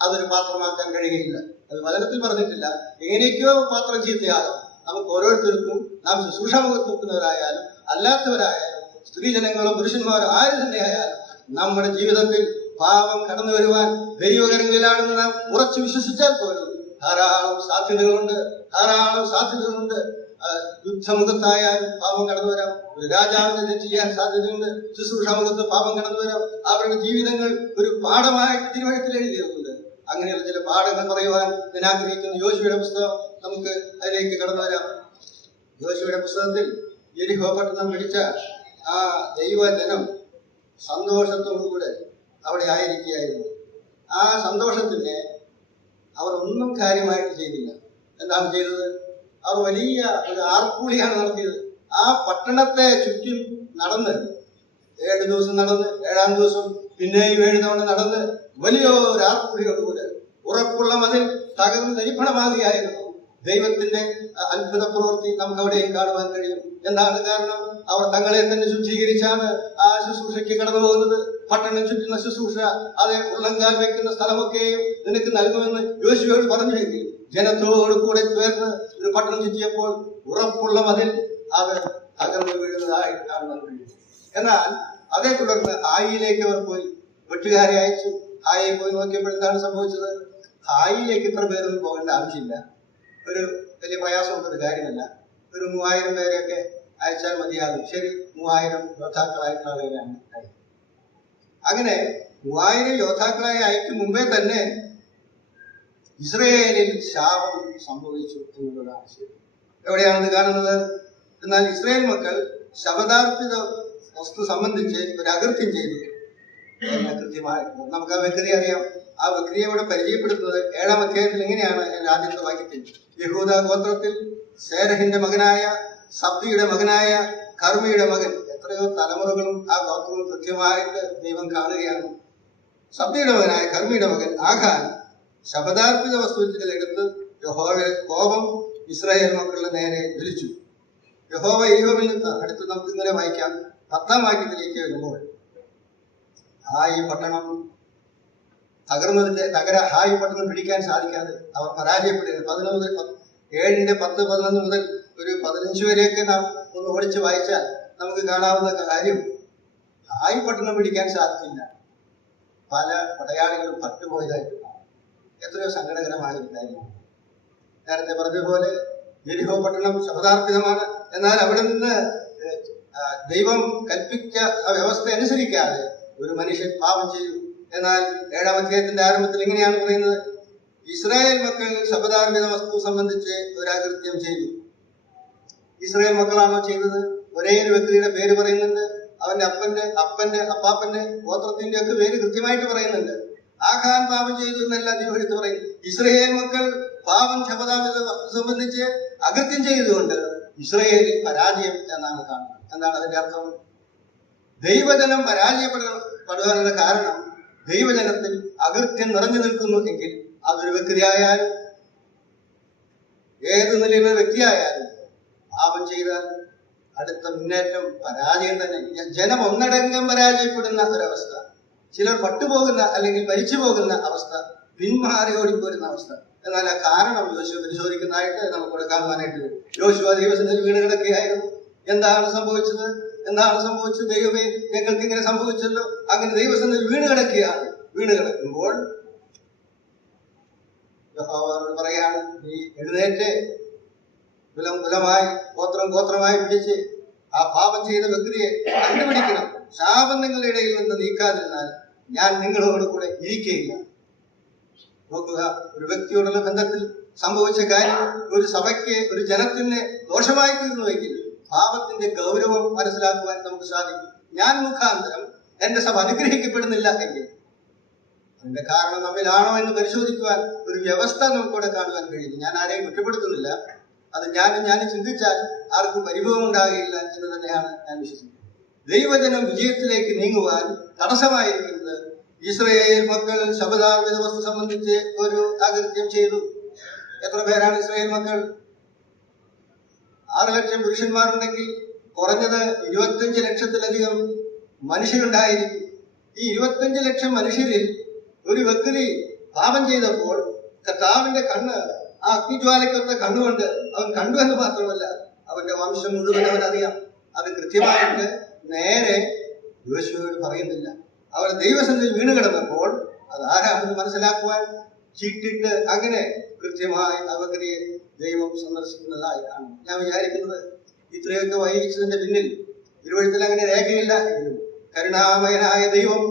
അതൊരു പാത്രമാക്കാൻ കഴിയുകയില്ല. അത് വചനത്തിൽ പറഞ്ഞിട്ടില്ല. എങ്ങനെയൊക്കെയോ പാത്രം ചീത്തയാകും. നമുക്ക് ഓരോരുത്തർക്കും, നാം ശുശ്രൂഷാമുഖത്ത് നിൽക്കുന്നവരായാലും അല്ലാത്തവരായാലും, സ്ത്രീജനങ്ങളോ പുരുഷന്മാരോ ആര് തന്നെയായാലും, നമ്മുടെ ജീവിതത്തിൽ പാപം കടന്നു വരുവാൻ ദൈവകരങ്ങളിലാണെന്ന് നാം ഉറച്ചു വിശ്വസിച്ചാൽ പോലും ധാരാളം സാധ്യതകളുണ്ട്. യുദ്ധമുഖത്തായാലും പാപം കടന്നു വരാം. ഒരു രാജാവിനെ തെറ്റ് ചെയ്യാൻ സാധ്യതയുണ്ട്. ശുശ്രൂഷാമുഖത്ത് പാപം കടന്നു വരാം. അവരുടെ ജീവിതങ്ങൾ ഒരു പാഠമായിട്ട് തിരുവഴുത്തിൽ എഴുതിയിട്ടുണ്ട്. അങ്ങനെയുള്ള ചില പാഠങ്ങൾ പറയുവാൻ ഞാൻ ആഗ്രഹിക്കുന്നു. യോശുവയുടെ പുസ്തകം, നമുക്ക് അതിലേക്ക് കടന്നു വരാം. യോശുവയുടെ പുസ്തകത്തിൽ യെരിഹോ പട്ടണം പിടിച്ച ആ ദൈവജനം സന്തോഷത്തോടുകൂടെ അവിടെ ആയിരിക്കുകയായിരുന്നു. ആ സന്തോഷത്തിന് അവർ ഒന്നും കാര്യമായിട്ട് ചെയ്തില്ല. എന്താണ് ചെയ്തത്? അവർ വലിയ ഒരു ആർപ്പൂളിയാണ് നടത്തിയത്. ആ പട്ടണത്തെ ചുറ്റും നടന്ന് 7 ദിവസം നടന്ന് 7-ാം ദിവസം പിന്നെയും 7 തവണ നടന്ന് വലിയൊരു ആർപ്പുളിയോടുകൂടെ ഉറപ്പുള്ള മതിൽ തകർന്ന് തരിപ്പണമാകുകയായിരുന്നു. ദൈവത്തിന്റെ അത്ഭുത പ്രവൃത്തി നമുക്ക് അവിടെയും കാണുവാൻ കഴിയും. എന്താണ് കാരണം? അവർ തങ്ങളെ തന്നെ ശുദ്ധീകരിച്ചാണ് ആ ശുശ്രൂഷയ്ക്ക് കടന്നു പോകുന്നത്. പട്ടണം ചുറ്റുന്ന ശുശ്രൂഷ, അത് ഉള്ളങ്കാൽ വയ്ക്കുന്ന സ്ഥലമൊക്കെയും നിനക്ക് നൽകുമെന്ന് യോശുവയോട് പറഞ്ഞെങ്കിൽ ജനത്തോട് കൂടെ ചേർന്ന് ഒരു പട്ടണം ചുറ്റിയപ്പോൾ ഉറപ്പുള്ള മതിൽ അവർ തകർന്നു വീഴുന്നതായി കാണുവാൻ കഴിയും. എന്നാൽ അതേ തുടർന്ന് ഹായിയിലേക്ക് അവർ പോയി, വെട്ടുകാരെ അയച്ചു. ഹായിയെ പോയി നോക്കിയപ്പോൾ എന്താണ് സംഭവിച്ചത്? ഹായിയിലേക്ക് ഇത്ര പേരൊന്നും പോകേണ്ട ആവശ്യമില്ല, ഒരു വലിയ പ്രയാസമുള്ളൊരു കാര്യമല്ല. ഒരു 3000 പേരെയൊക്കെ അയച്ചാൽ മതിയാകും. ശരി, 3000 യോദ്ധാക്കളായിട്ടുള്ള ആളുകളാണ്. അങ്ങനെ 3000 യോദ്ധാക്കളായി അയക്കും മുമ്പേ തന്നെ ഇസ്രയേലിൽ ശാപം സംഭവിച്ചു എന്നുള്ളതാണ് ശരി. എവിടെയാണത് കാണുന്നത്? എന്നാൽ ഇസ്രയേൽ മക്കൾ ശബദാർപ്പിത വസ്തു സംബന്ധിച്ച് ഒരു അകൃത്യം ചെയ്തു. കൃത്യമായിട്ട് നമുക്ക് ആ വ്യക്തി അറിയാം. ആ വ്യക്തിയെ ഇവിടെ പരിചയപ്പെടുത്തുന്നത് 7-ാം അധ്യായത്തിൽ എങ്ങനെയാണ്? എൻ്റെ ആദ്യത്തെ വാക്യത്തിൽ, യഹൂദ ഗോത്രത്തിൽ സേരഹിന്റെ മകനായ സബ്ദിയുടെ മകനായ കർമ്മിയുടെ മകൻ, എത്രയോ തലമുറകളും ആ ഗോത്രവും കൃത്യമായിട്ട് ദൈവം കാണുകയാണ്. സബ്ദിയുടെ മകനായ കർമ്മിയുടെ മകൻ ആഖാൻ ശബദാർപ്പിത വസ്തുക്കൾ എടുത്ത് യഹോവയുടെ കോപം ഇസ്രായേൽ മക്കളുടെ നേരെ ജ്വലിച്ചു. യഹോവ യഹോവയിൽ നിന്ന് അടുത്ത് നമുക്ക് ഇങ്ങനെ വായിക്കാം. 10-ാം വാക്യത്തിലേക്ക് വരുമ്പോൾ, ഹായി പട്ടണം തകർന്നതിന്റെ ഹായി പട്ടണം പിടിക്കാൻ സാധിക്കാതെ അവർ പരാജയപ്പെടുകയാണ്. 7-ന്റെ 10, 11 മുതൽ ഒരു 15 വരെയൊക്കെ നാം ഒന്ന് ഓടിച്ച് വായിച്ചാൽ നമുക്ക് കാണാവുന്ന കാര്യം, ഹായി പട്ടണം പിടിക്കാൻ സാധിച്ചില്ല. പല പടയാളികളും പട്ടുപോയതായിട്ട് കാണാം. എത്രയോ സങ്കടകരമായ ഒരു കാര്യമാണ്. നേരത്തെ പറഞ്ഞതുപോലെ യെരിഹോ പട്ടണം ശബദാർപ്പിതമാണ്. എന്നാൽ അവിടെ നിന്ന് ദൈവം കൽപ്പിച്ച വ്യവസ്ഥ അനുസരിക്കാതെ ഒരു മനുഷ്യൻ പാപം ചെയ്തു. എന്നാൽ 7-ാം അധ്യായത്തിന്റെ ആരംഭത്തിൽ എങ്ങനെയാണ് പറയുന്നത്? ഇസ്രായേൽ മക്കൾ ശബദാർപ്പിത വസ്തു സംബന്ധിച്ച് ഒരാകൃത്യം ചെയ്തു. ഇസ്രായേൽ മക്കളാണോ ചെയ്തത്? ഒരേ ഒരു വ്യക്തിയുടെ പേര് പറയുന്നുണ്ട്. അവന്റെ അപ്പാപ്പന്റെ ഗോത്രത്തിന്റെ ഒക്കെ പേര് കൃത്യമായിട്ട് പറയുന്നുണ്ട്. ആഖാൻ പാപം ചെയ്തു എന്നല്ല ദൈവം പറയുന്നു. ഇസ്രായേൽ മക്കൾ പാപം ശബദാർപ്പിത വസ്തു സംബന്ധിച്ച് അകൃത്യം ചെയ്തുകൊണ്ട് ഇസ്രായേലിൽ പരാജയം എന്നാണ് കാണുന്നത്. എന്താണ് അതിന്റെ അർത്ഥം? ദൈവജനം പരാജയപ്പെടുവാനുള്ള കാരണം ദൈവജനത്തിൽ അകൃത്യം നിറഞ്ഞു നിൽക്കുന്നു എങ്കിൽ അതൊരു വ്യക്തിയായാലും ഏത് നിലയിലുള്ള വ്യക്തിയായാലും പാപം ചെയ്താൽ അടുത്ത മുന്നേറ്റം പരാജയം തന്നെ. ജനം ഒന്നടങ്കം പരാജയപ്പെടുന്ന ഒരവസ്ഥ, ചിലർ പട്ടുപോകുന്ന അല്ലെങ്കിൽ മരിച്ചു പോകുന്ന അവസ്ഥ, പിന്മാറി ഓടിപ്പോരുന്ന അവസ്ഥ. എന്നാൽ ആ കാരണം യോശുവ പരിശോധിക്കുന്നതായിട്ട് നമുക്ക് കാണുവാനായിട്ട് വരും. യോശുവ ദൈവസന്നിധിയിൽ വീണ് കിടക്കുകയായിരുന്നു. എന്താണ് സംഭവിച്ചത്? ദൈവമേ, ഞങ്ങൾക്ക് ഇങ്ങനെ സംഭവിച്ചല്ലോ. അങ്ങനെ ദൈവസന്നിധിയിൽ വീണ് കിടക്കുകയാണ്. വീണ് കിടക്കുമ്പോൾ യഹോവയോട് പറയാണ്, നീ എഴുന്നേറ്റ് കുലമായി ഗോത്രമായി പിടിച്ച് ആ പാപം ചെയ്ത വ്യക്തിയെ കണ്ടുപിടിക്കണം. ശാപം നിങ്ങളുടെ ഇടയിൽ നിന്ന് നീക്കാതിരുന്നാൽ ഞാൻ നിങ്ങളോട് കൂടെ ഇരിക്കുകയില്ല. നോക്കുക, ഒരു വ്യക്തിയോടുള്ള ബന്ധത്തിൽ സംഭവിച്ച കാര്യം ഒരു സഭയ്ക്ക്, ഒരു ജനത്തിന് ദോഷമായി തീർന്നുവെങ്കിൽ പാപത്തിന്റെ ഗൗരവം മനസ്സിലാക്കുവാൻ നമുക്ക് സാധിക്കും. ഞാൻ മുഖാന്തരം എന്റെ സഭ അനുഗ്രഹിക്കപ്പെടുന്നില്ല എങ്കിൽ അതിന്റെ കാരണം നമ്മിലാണോ എന്ന് പരിശോധിക്കുവാൻ ഒരു വ്യവസ്ഥ നമുക്കിവിടെ കാണുവാൻ കഴിയുന്നു. ഞാൻ ആരെയും കുറ്റപ്പെടുത്തുന്നില്ല. അത് ഞാനും ചിന്തിച്ചാൽ ആർക്കും പരിഭവം ഉണ്ടാകുകയില്ല എന്ന് തന്നെയാണ് ഞാൻ വിശ്വസിക്കുന്നത്. ദൈവജനം വിജയത്തിലേക്ക് നീങ്ങുവാൻ തടസ്സമായിരിക്കുന്നത് ഇസ്രായേൽ മക്കൾ ശബദാർപ്പിത വസ്തു സംബന്ധിച്ച് ഒരു അകൃത്യം ചെയ്തു. എത്ര പേരാണ് ഇസ്രായേൽ മക്കൾ? 6 ലക്ഷം പുരുഷന്മാരുണ്ടെങ്കിൽ കുറഞ്ഞത് 25 ലക്ഷത്തിലധികം മനുഷ്യരുണ്ടായിരിക്കും. ഈ 25 ലക്ഷം മനുഷ്യരിൽ ഒരു വ്യക്തി പാപം ചെയ്തപ്പോൾ കർത്താവിന്റെ കണ്ണ്, ആ അഗ്നിജ്വാലയ്ക്കൊത്ത കണ്ണുകൊണ്ട് അവൻ കണ്ടു എന്ന് മാത്രമല്ല, അവന്റെ വംശം മുഴുവൻ അവനറിയാം. അത് കൃത്യമായിട്ട് നേരെ യോശുവയോട് പറയുന്നില്ല. അവർ ദൈവസന്നിധിയിൽ വീണ് കിടന്നപ്പോൾ അത് ആരാണെന്ന് മനസ്സിലാക്കുവാൻ ചീട്ടിട്ട് അങ്ങനെ കൃത്യമായി അവഗതിയെ ദൈവം സന്ദർശിക്കുന്നതായി കാണും. ഞാൻ വിചാരിക്കുന്നത് ഇത്രയൊക്കെ വൈകിച്ചതിന്റെ പിന്നിൽ തിരുവഴുത്തിൽ അങ്ങനെ രേഖയില്ല എങ്കിലും കരുണാമയനായ ദൈവം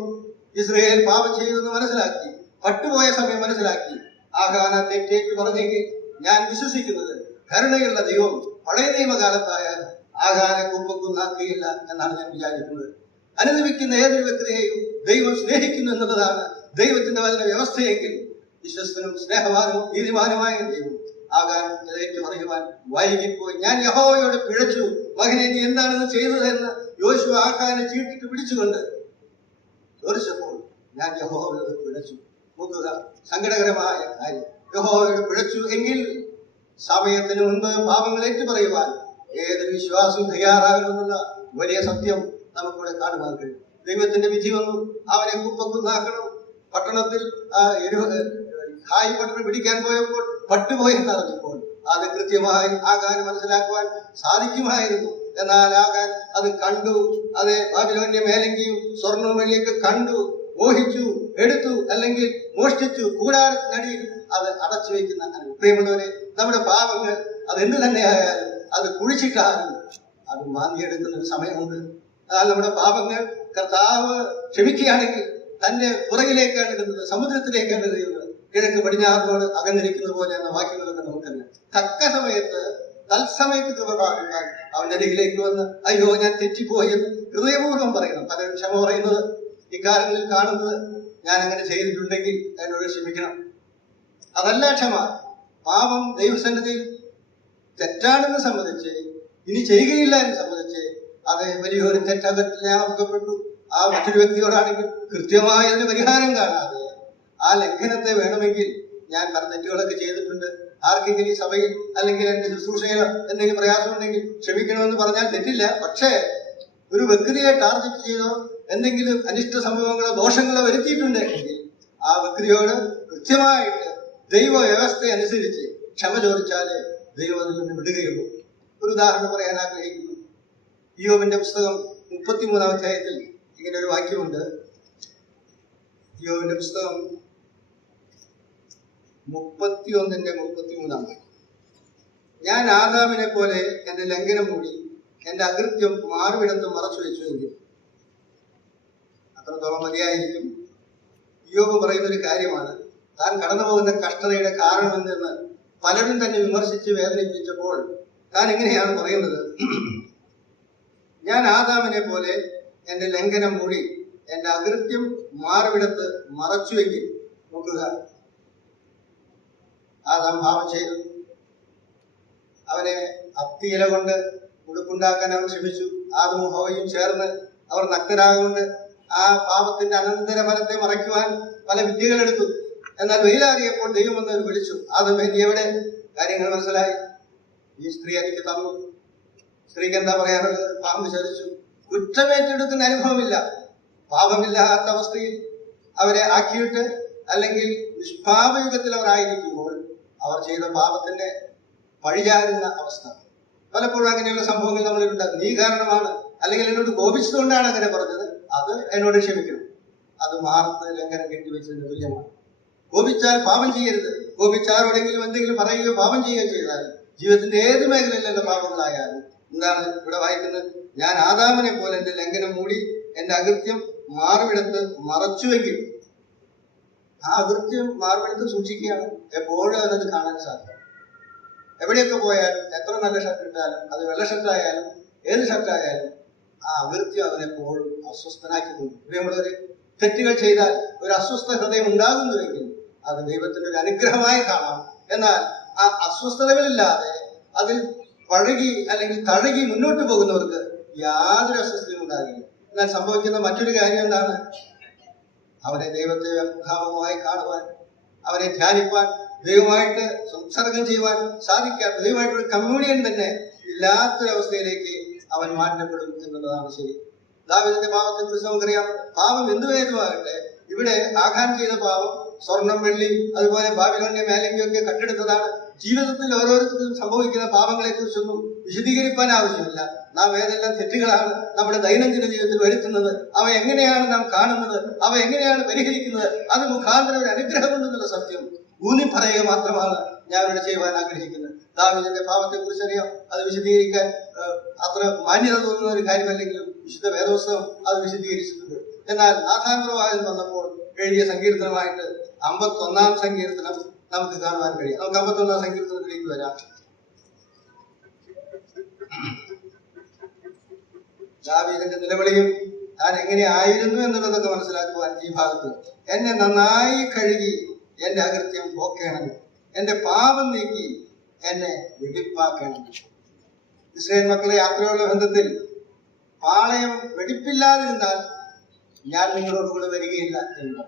ഇസ്രായേൽ പാപം ചെയ്തെന്ന് മനസ്സിലാക്കി, പട്ടുപോയ സമയം മനസ്സിലാക്കി ആഖാനെ തെറ്റേറ്റ് പറഞ്ഞെങ്കിൽ ഞാൻ വിശ്വസിക്കുന്നത് കരുണയുള്ള ദൈവം പഴയ നിയമകാലത്തായാൽ ആഖാനെ കുമ്പക്കുന്നാക്കുകയില്ല എന്നാണ് ഞാൻ വിചാരിക്കുന്നത്. അനുദമിക്കുന്ന ഏതൊരു വ്യക്തിയെയും ദൈവം സ്നേഹിക്കുന്നു എന്നുള്ളതാണ് ദൈവത്തിന്റെ വചന വ്യവസ്ഥയെങ്കിൽ വിശ്വസ്തനും സ്നേഹവാനും നീതിമാനുമായ ദൈവം ആകാൻ ഏറ്റു പറയുവാൻ വൈകിപ്പോയി. ഞാൻ യഹോവയോട് പിഴച്ചു, മകനെ നീ എന്താണെന്ന് ചെയ്തതെന്ന് യോശുവ ആഖാനെ ചീട്ടിട്ട് പിടിച്ചുകൊണ്ട് ചോദിച്ചപ്പോൾ ഞാൻ യഹോവയോട് പിഴച്ചു. നോക്കുക, സങ്കടകരമായ കാര്യം. യഹോവയോട് പിഴച്ചു എങ്കിൽ സമയത്തിന് മുൻപ് പാപങ്ങൾ ഏറ്റു പറയുവാൻ ഏതൊരു വിശ്വാസം തയ്യാറാകണമെന്നുള്ള വലിയ സത്യം നമുക്കിവിടെ കാണുവാൻ കഴിയും. ദൈവത്തിന്റെ വിധി വന്നു, അവനെ കുപ്പക്കുന്നാക്കണം. പട്ടണത്തിൽ ഹായ് പട്ടണം പിടിക്കാൻ പോയപ്പോൾ പട്ടുപോയി എന്നറിഞ്ഞപ്പോൾ അത് കൃത്യമായി ആകാൻ മനസ്സിലാക്കുവാൻ സാധിക്കുമായിരുന്നു. എന്നാൽ ആകാൻ അത് കണ്ടു. അത് ബാബിലോന്യ മേലങ്കിയും സ്വർണ്ണവും വെള്ളിയൊക്കെ കണ്ടു, മോഹിച്ചു, എടുത്തു, അല്ലെങ്കിൽ മോഷ്ടിച്ചു. കൂടാരത്തിനടിയിൽ അത് അടച്ചു വയ്ക്കുന്ന പ്രിയമുള്ളവരെ, നമ്മുടെ പാപങ്ങൾ അതെന്ത് തന്നെയായാലും അത് കുഴിച്ചിട്ടാലും അത് മാന്തിയെടുക്കുന്ന ഒരു സമയമുണ്ട്. എന്നാൽ നമ്മുടെ പാപങ്ങൾ കർത്താവ് ക്ഷമിക്കുകയാണെങ്കിൽ തന്റെ പുറകിലേക്കാണ് ഇടുന്നത്, സമുദ്രത്തിലേക്കാണ് എറിയുന്നത്. കിഴക്ക് പടിഞ്ഞാറിനോട് അകന്നിരിക്കുന്നത് പോലെ എന്ന വാക്യങ്ങളൊക്കെ നമുക്കറിയാം. തക്ക സമയത്ത് തത്സമയത്ത് കൃപ പ്രാപിക്കാൻ അവന്റെ അരികിലേക്ക് വന്ന് അയ്യോ ഞാൻ തെറ്റിപ്പോയി എന്ന് ഹൃദയപൂർവ്വം പറയണം. പലരും ക്ഷമ പറയുന്നത് ഇക്കാര്യങ്ങളിൽ കാണുന്നത് ഞാൻ അങ്ങനെ ചെയ്തിട്ടുണ്ടെങ്കിൽ എന്നോട് ക്ഷമിക്കണം. അതല്ല ക്ഷമ. പാപം ദൈവസന്നിധിയിൽ തെറ്റാണെന്ന് സംബന്ധിച്ച്, ഇനി ചെയ്യുകയില്ല എന്ന് സംബന്ധിച്ച് അത് വലിയൊരു തെറ്റകത്തിൽ ജ്ഞാപകപ്പെട്ടു. ആ മറ്റൊരു വ്യക്തിയോടാണെങ്കിൽ കൃത്യമായ അതിന് പരിഹാരം കാണാതെ ആ ലംഘനത്തെ വേണമെങ്കിൽ ഞാൻ പല തെറ്റുകളൊക്കെ ചെയ്തിട്ടുണ്ട്, ആർക്കെങ്കിലും ഈ സഭയിൽ അല്ലെങ്കിൽ എന്റെ ശുശ്രൂഷയിലോ എന്തെങ്കിലും പ്രയാസമുണ്ടെങ്കിൽ ക്ഷമിക്കണമെന്ന് പറഞ്ഞാൽ തെറ്റില്ല. പക്ഷേ ഒരു വ്യക്തിയെ ടാർഗറ്റ് ചെയ്തോ എന്തെങ്കിലും അനിഷ്ട സംഭവങ്ങളോ ദോഷങ്ങളോ വരുത്തിയിട്ടുണ്ടെങ്കിൽ ആ വ്യക്തിയോട് കൃത്യമായിട്ട് ദൈവ വ്യവസ്ഥ അനുസരിച്ച് ക്ഷമ ചോദിച്ചാലേ ദൈവം അതിൽ നിന്ന് വിടുകയുള്ളൂ. ഒരു ഉദാഹരണം പറയാൻ ആഗ്രഹിക്കുന്നു. ഇയ്യോബിന്റെ പുസ്തകം 33-ാം അധ്യായത്തിൽ ഇങ്ങനെ ഒരു വാക്യമുണ്ട്. ഇയ്യോബിന്റെ പുസ്തകം 31-ന്റെ 33-ാം വാക്യം. ഞാൻ ആദാമിനെ പോലെ എന്റെ ലംഘനം മൂടി എന്റെ അകൃത്യം മാറുവിടത്ത് മറച്ചു വെച്ചു എങ്കിൽ അത്രത്തോളം മതിയായിരിക്കും. ഇയ്യോബ് പറയുന്നൊരു കാര്യമാണ്. താൻ കടന്നു പോകുന്ന കഷ്ടതയുടെ കാരണമെന്തെന്ന് പലരും തന്നെ വിമർശിച്ച് വേദനിപ്പിച്ചപ്പോൾ താൻ എങ്ങനെയാണ് പറയുന്നത്? ഞാൻ ആദാമിനെ പോലെ എന്റെ ലംഘനം മൂടി എന്റെ അകൃത്യം മാറുവിടത്ത് മറച്ചുവെങ്കിൽ. നോക്കുക, ആദാം പാപം ചെയ്തു. അവനെ അത്തിയില കൊണ്ട് ഉടുപ്പുണ്ടാക്കാൻ അവർ ശ്രമിച്ചു. ആദമും ഹവ്വയും ചേർന്ന് അവർ നഗ്നരാകൊണ്ട് ആ പാപത്തിന്റെ അനന്തര ഫലത്തെ മറയ്ക്കുവാൻ പല വിദ്യകളെടുത്തു. എന്നാൽ വെയിലാറിയപ്പോൾ ദൈവം വന്ന് വിളിച്ചു, ആദമേ നീ എവിടെ? കാര്യങ്ങൾ മനസ്സിലായി. ഈ സ്ത്രീ എനിക്ക് തന്നു. സ്ത്രീക്ക് എന്താ പറയാനുള്ളത്? പാപം വിചാരിച്ചു. കുറ്റമേറ്റെടുക്കുന്ന അനുഭവമില്ല. പാപമില്ലാത്ത അവസ്ഥയിൽ അവരെ ആക്കിയിട്ട്, അല്ലെങ്കിൽ നിഷ്പാപയുഗത്തിൽ അവർ ആയിരിക്കുമ്പോൾ അവർ ചെയ്ത പാപത്തിന്റെ പഴിചാരുന്ന അവസ്ഥ. പലപ്പോഴും അങ്ങനെയുള്ള സംഭവങ്ങൾ നമ്മളിലുണ്ടാകും. നീ കാരണമാണ്, അല്ലെങ്കിൽ എന്നോട് കോപിച്ചതുകൊണ്ടാണ് അങ്ങനെ പറഞ്ഞത്, അത് എന്നോട് ക്ഷമിക്കണം. അത് മാർത്ത് ലംഘനം കെട്ടിവെച്ചതിന് തുല്യമാണ്. കോപിച്ചാൽ പാപം ചെയ്യരുത്. കോപിച്ചാരോടെങ്കിലും എന്തെങ്കിലും പറയുകയോ പാപം ചെയ്യുകയോ ചെയ്താൽ ജീവിതത്തിന്റെ ഏത് മേഖലയിലുള്ള പാപങ്ങളായാലും എന്താണ് ഇവിടെ വായിക്കുന്നത്? ഞാൻ ആദാമിനെ പോലെ എന്റെ ലംഘനം മൂടി എന്റെ അകൃത്യം മാറുവിടത്ത് മറച്ചുവെങ്കിൽ. ആ അകൃത്യം മാറുവിടത്ത് സൂക്ഷിക്കുകയാണ്. എപ്പോഴും അതിനത് കാണാൻ സാധിക്കും. എവിടെയൊക്കെ പോയാലും, എത്ര നല്ല ഷർട്ട് ഇട്ടാലും, അത് വെള്ള ഷർട്ടായാലും ഏത് ഷർട്ടായാലും, ആ അകൃത്യം അവനെപ്പോഴും അസ്വസ്ഥനാക്കുന്നുണ്ട്. പ്രിയമുള്ളവരെ, തെറ്റുകൾ ചെയ്താൽ ഒരു അസ്വസ്ഥ ഹൃദയം ഉണ്ടാകുന്നുവെങ്കിൽ അത് ദൈവത്തിന്റെ ഒരു അനുഗ്രഹമായി കാണാം. എന്നാൽ ആ അസ്വസ്ഥതകളില്ലാതെ അതിൽ പഴകി അല്ലെങ്കിൽ തഴകി മുന്നോട്ട് പോകുന്നവർക്ക് യാതൊരു അസ്വസ്ഥതയും ഉണ്ടാകില്ല. എന്നാൽ സംഭവിക്കുന്ന മറ്റൊരു കാര്യം എന്താണ്? അവനെ ദൈവത്തെ മുഖാമുഖമായി കാണുവാൻ, അവനെ ധ്യാനിപ്പാൻ, ദൈവമായിട്ട് സംസർഗം ചെയ്യുവാൻ സാധിക്കാത്ത, ദൈവമായിട്ടൊരു കമ്മ്യൂണിയൻ തന്നെ ഇല്ലാത്തൊരവസ്ഥയിലേക്ക് അവൻ മാറ്റപ്പെടും എന്നുള്ളതാണ് ശരി. ദാവീദിന്റെ പാപത്തെ കുറിച്ച് നമുക്കറിയാം. പാപം എന്തുവേതുമാകട്ടെ, ഇവിടെ ആഖാൻ ചെയ്ത പാപം സ്വർണം, വെള്ളി, അതുപോലെ ബാബിലോന്യ മേലങ്കിയൊക്കെ കണ്ടെടുത്തതാണ്. ജീവിതത്തിൽ ഓരോരുത്തർക്കും സംഭവിക്കുന്ന പാപങ്ങളെ കുറിച്ചൊന്നും വിശദീകരിക്കാൻ ആവശ്യമില്ല. നാം ഏതെല്ലാം തെറ്റുകളാണ് നമ്മുടെ ദൈനംദിന ജീവിതത്തിൽ വരുത്തുന്നത്, അവ എങ്ങനെയാണ് നാം കാണുന്നത്, അവ എങ്ങനെയാണ് പരിഹരിക്കുന്നത്, അത് മുഖാന്തരം ഒരു അനുഗ്രഹമുണ്ടെന്നുള്ള സത്യം ഊന്നി പറയുക മാത്രമാണ് ഞാൻ ഇവിടെ ചെയ്യുവാൻ ആഗ്രഹിക്കുന്നത്. ദാവീദിന്റെ പാപത്തെ കുറിച്ച് അറിയാം. അത് വിശദീകരിക്കാൻ അത്ര മാന്യത തോന്നുന്ന ഒരു കാര്യമല്ലെങ്കിലും വിശുദ്ധ വേദോത്സവം അത് വിശദീകരിച്ചിട്ടുണ്ട്. എന്നാൽ നാഥാൻ പ്രവാചകൻ വന്നപ്പോൾ എഴുതിയ സങ്കീർത്തനമായിട്ട് 51-ാം സങ്കീർത്തനം നമുക്ക് കാണുവാൻ കഴിയും. നമുക്ക് 51-ാം സങ്കീർത്തനത്തിലേക്ക് വരാം. ദാവീദിന്റെ നിലവിളിയും താൻ എങ്ങനെ ആയിരുന്നു എന്നുള്ളതൊക്കെ മനസ്സിലാക്കുവാൻ ഈ ഭാഗത്ത്, എന്നെ നന്നായി കഴുകി എന്റെ അകൃത്യം പോക്കേണം, എന്റെ പാപം നീക്കി എന്നെ വെടിപ്പാക്കണം. ഇസ്രായേൽ മക്കളെ യാത്രയുള്ള ബന്ധത്തിൽ പാളയം വെടിപ്പില്ലാതിരുന്നാൽ ഞാൻ നിങ്ങളോടുകൂടെ വരികയില്ല എന്ന്.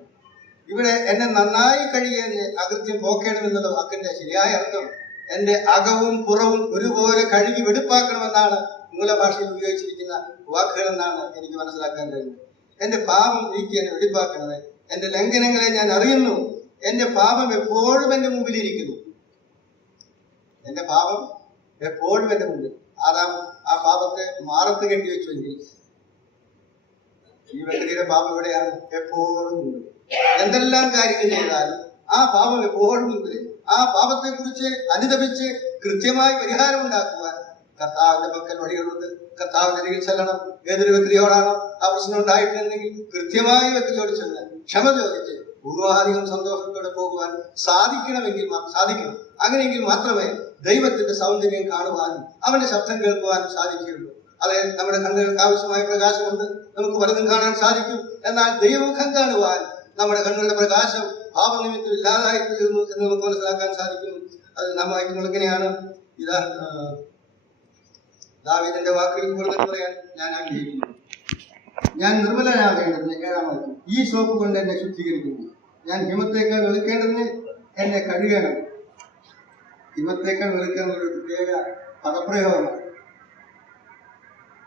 ഇവിടെ എന്നെ നന്നായി കഴിയാൻ അകൃത്യം പോക്കണമെന്നുള്ള വാക്കിന്റെ ശരിയായ അർത്ഥം എന്റെ അകവും പുറവും ഒരുപോലെ കഴുകി വെടിപ്പാക്കണമെന്നാണ് മൂലഭാഷയിൽ ഉപയോഗിച്ചിരിക്കുന്ന വാക്കുകളെന്നാണ് എനിക്ക് മനസ്സിലാക്കാൻ കഴിയുന്നത്. എന്റെ പാപം നീക്കി എന്നെ വെടിപ്പാക്കണമേ. എന്റെ ലംഘനങ്ങളെ ഞാൻ അറിയുന്നു. എന്റെ പാപം എപ്പോഴും എന്റെ മുമ്പിലിരിക്കുന്നു. എന്റെ പാപം എപ്പോഴും എന്റെ മുമ്പിൽ. ആദാം ആ പാപത്തെ മാറത്ത് കെട്ടി വെച്ചുവെങ്കിൽ ഈ വ്യക്തിയുടെ പാപം എവിടെയാണ്? എപ്പോഴും മുമ്പിൽ. എന്തെല്ലാം കാര്യങ്ങൾ ചെയ്താലും ആ പാപം എപ്പോഴും മുമ്പിൽ. ആ പാപത്തെ കുറിച്ച് അനുദപിച്ച് കൃത്യമായി പരിഹാരം ഉണ്ടാക്കുവാൻ കർത്താവിന്റെ പക്കൽ വഴികളുണ്ട്. കർത്താവിന്റെ അരികിൽ ചെല്ലണം. ഏതൊരു വ്യക്തിയോടാണോ ആ പ്രശ്നം ഉണ്ടായിട്ടുണ്ടെങ്കിൽ കൃത്യമായി വ്യക്തിയോട് ചെന്ന് ക്ഷമ ചോദിച്ച് പൂർവാധികം സന്തോഷത്തോടെ പോകുവാൻ സാധിക്കണം. അങ്ങനെയെങ്കിൽ മാത്രമേ ദൈവത്തിന്റെ സൗന്ദര്യം കാണുവാനും അവന്റെ ശബ്ദം കേൾക്കുവാനും സാധിക്കുകയുള്ളൂ. അതെ, നമ്മുടെ കണ്ണുകൾക്ക് ആവശ്യമായ പ്രകാശമുണ്ട്, നമുക്ക് പലതും കാണാൻ സാധിക്കും. എന്നാൽ ദൈവമുഖം കാണുവാൻ നമ്മുടെ കണ്ണുകളുടെ പ്രകാശം പാപനിമിത്തം ഇല്ലാതായി തീർന്നു എന്ന് നമുക്ക് മനസ്സിലാക്കാൻ സാധിക്കും. അത് നാം വായിക്കുന്നത് എങ്ങനെയാണ്? ഇതാ ദാവീദിന്റെ വാക്കുകൾ കൂടുതൽ പറയാൻ ഞാൻ ആഗ്രഹിക്കുന്നു. ഞാൻ നിർമ്മലനാകേണ്ടതിന് 7-ാം വാക്യം, ഈ സോപ്പ് കൊണ്ട് എന്നെ ശുദ്ധീകരിക്കുന്നു. ഞാൻ ഹിമത്തേക്കാൾ വെളുക്കേണ്ടതിന് എന്നെ കഴുകണം. ഹിമത്തേക്കാൾ വെളുക്കാൻ ഒരു പ്രത്യേക പദപ്രയോഗമാണ്.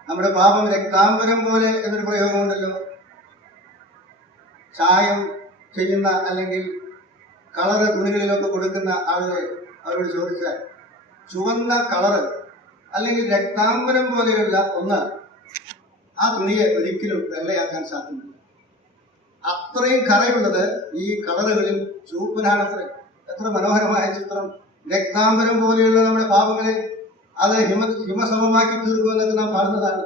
നമ്മുടെ പാപം രക്താംബരം പോലെ എന്നൊരു പ്രയോഗമുണ്ടല്ലോ. ചായം ചെയ്യുന്ന അല്ലെങ്കിൽ കളറ് തുണികളിലൊക്കെ കൊടുക്കുന്ന ആളുകളെ അവരോട് ചോദിച്ചാൽ ചുവന്ന കളറ് അല്ലെങ്കിൽ രക്താംബരം പോലെയുള്ള ഒന്ന് ആ തുണിയെ ഒരിക്കലും വെള്ളയാക്കാൻ സാധിക്കില്ല. അത്രയും കറയുള്ളത് ഈ കളറുകളിൽ ചുവപ്പിനാണത്രേ. എത്ര മനോഹരമായ ചിത്രം! രക്താംബരം പോലെയുള്ള നമ്മുടെ പാപങ്ങളെ അത് ഹിമസമമാക്കി തീർക്കുമെന്നൊക്കെ നാം കാണുന്നതാണ്.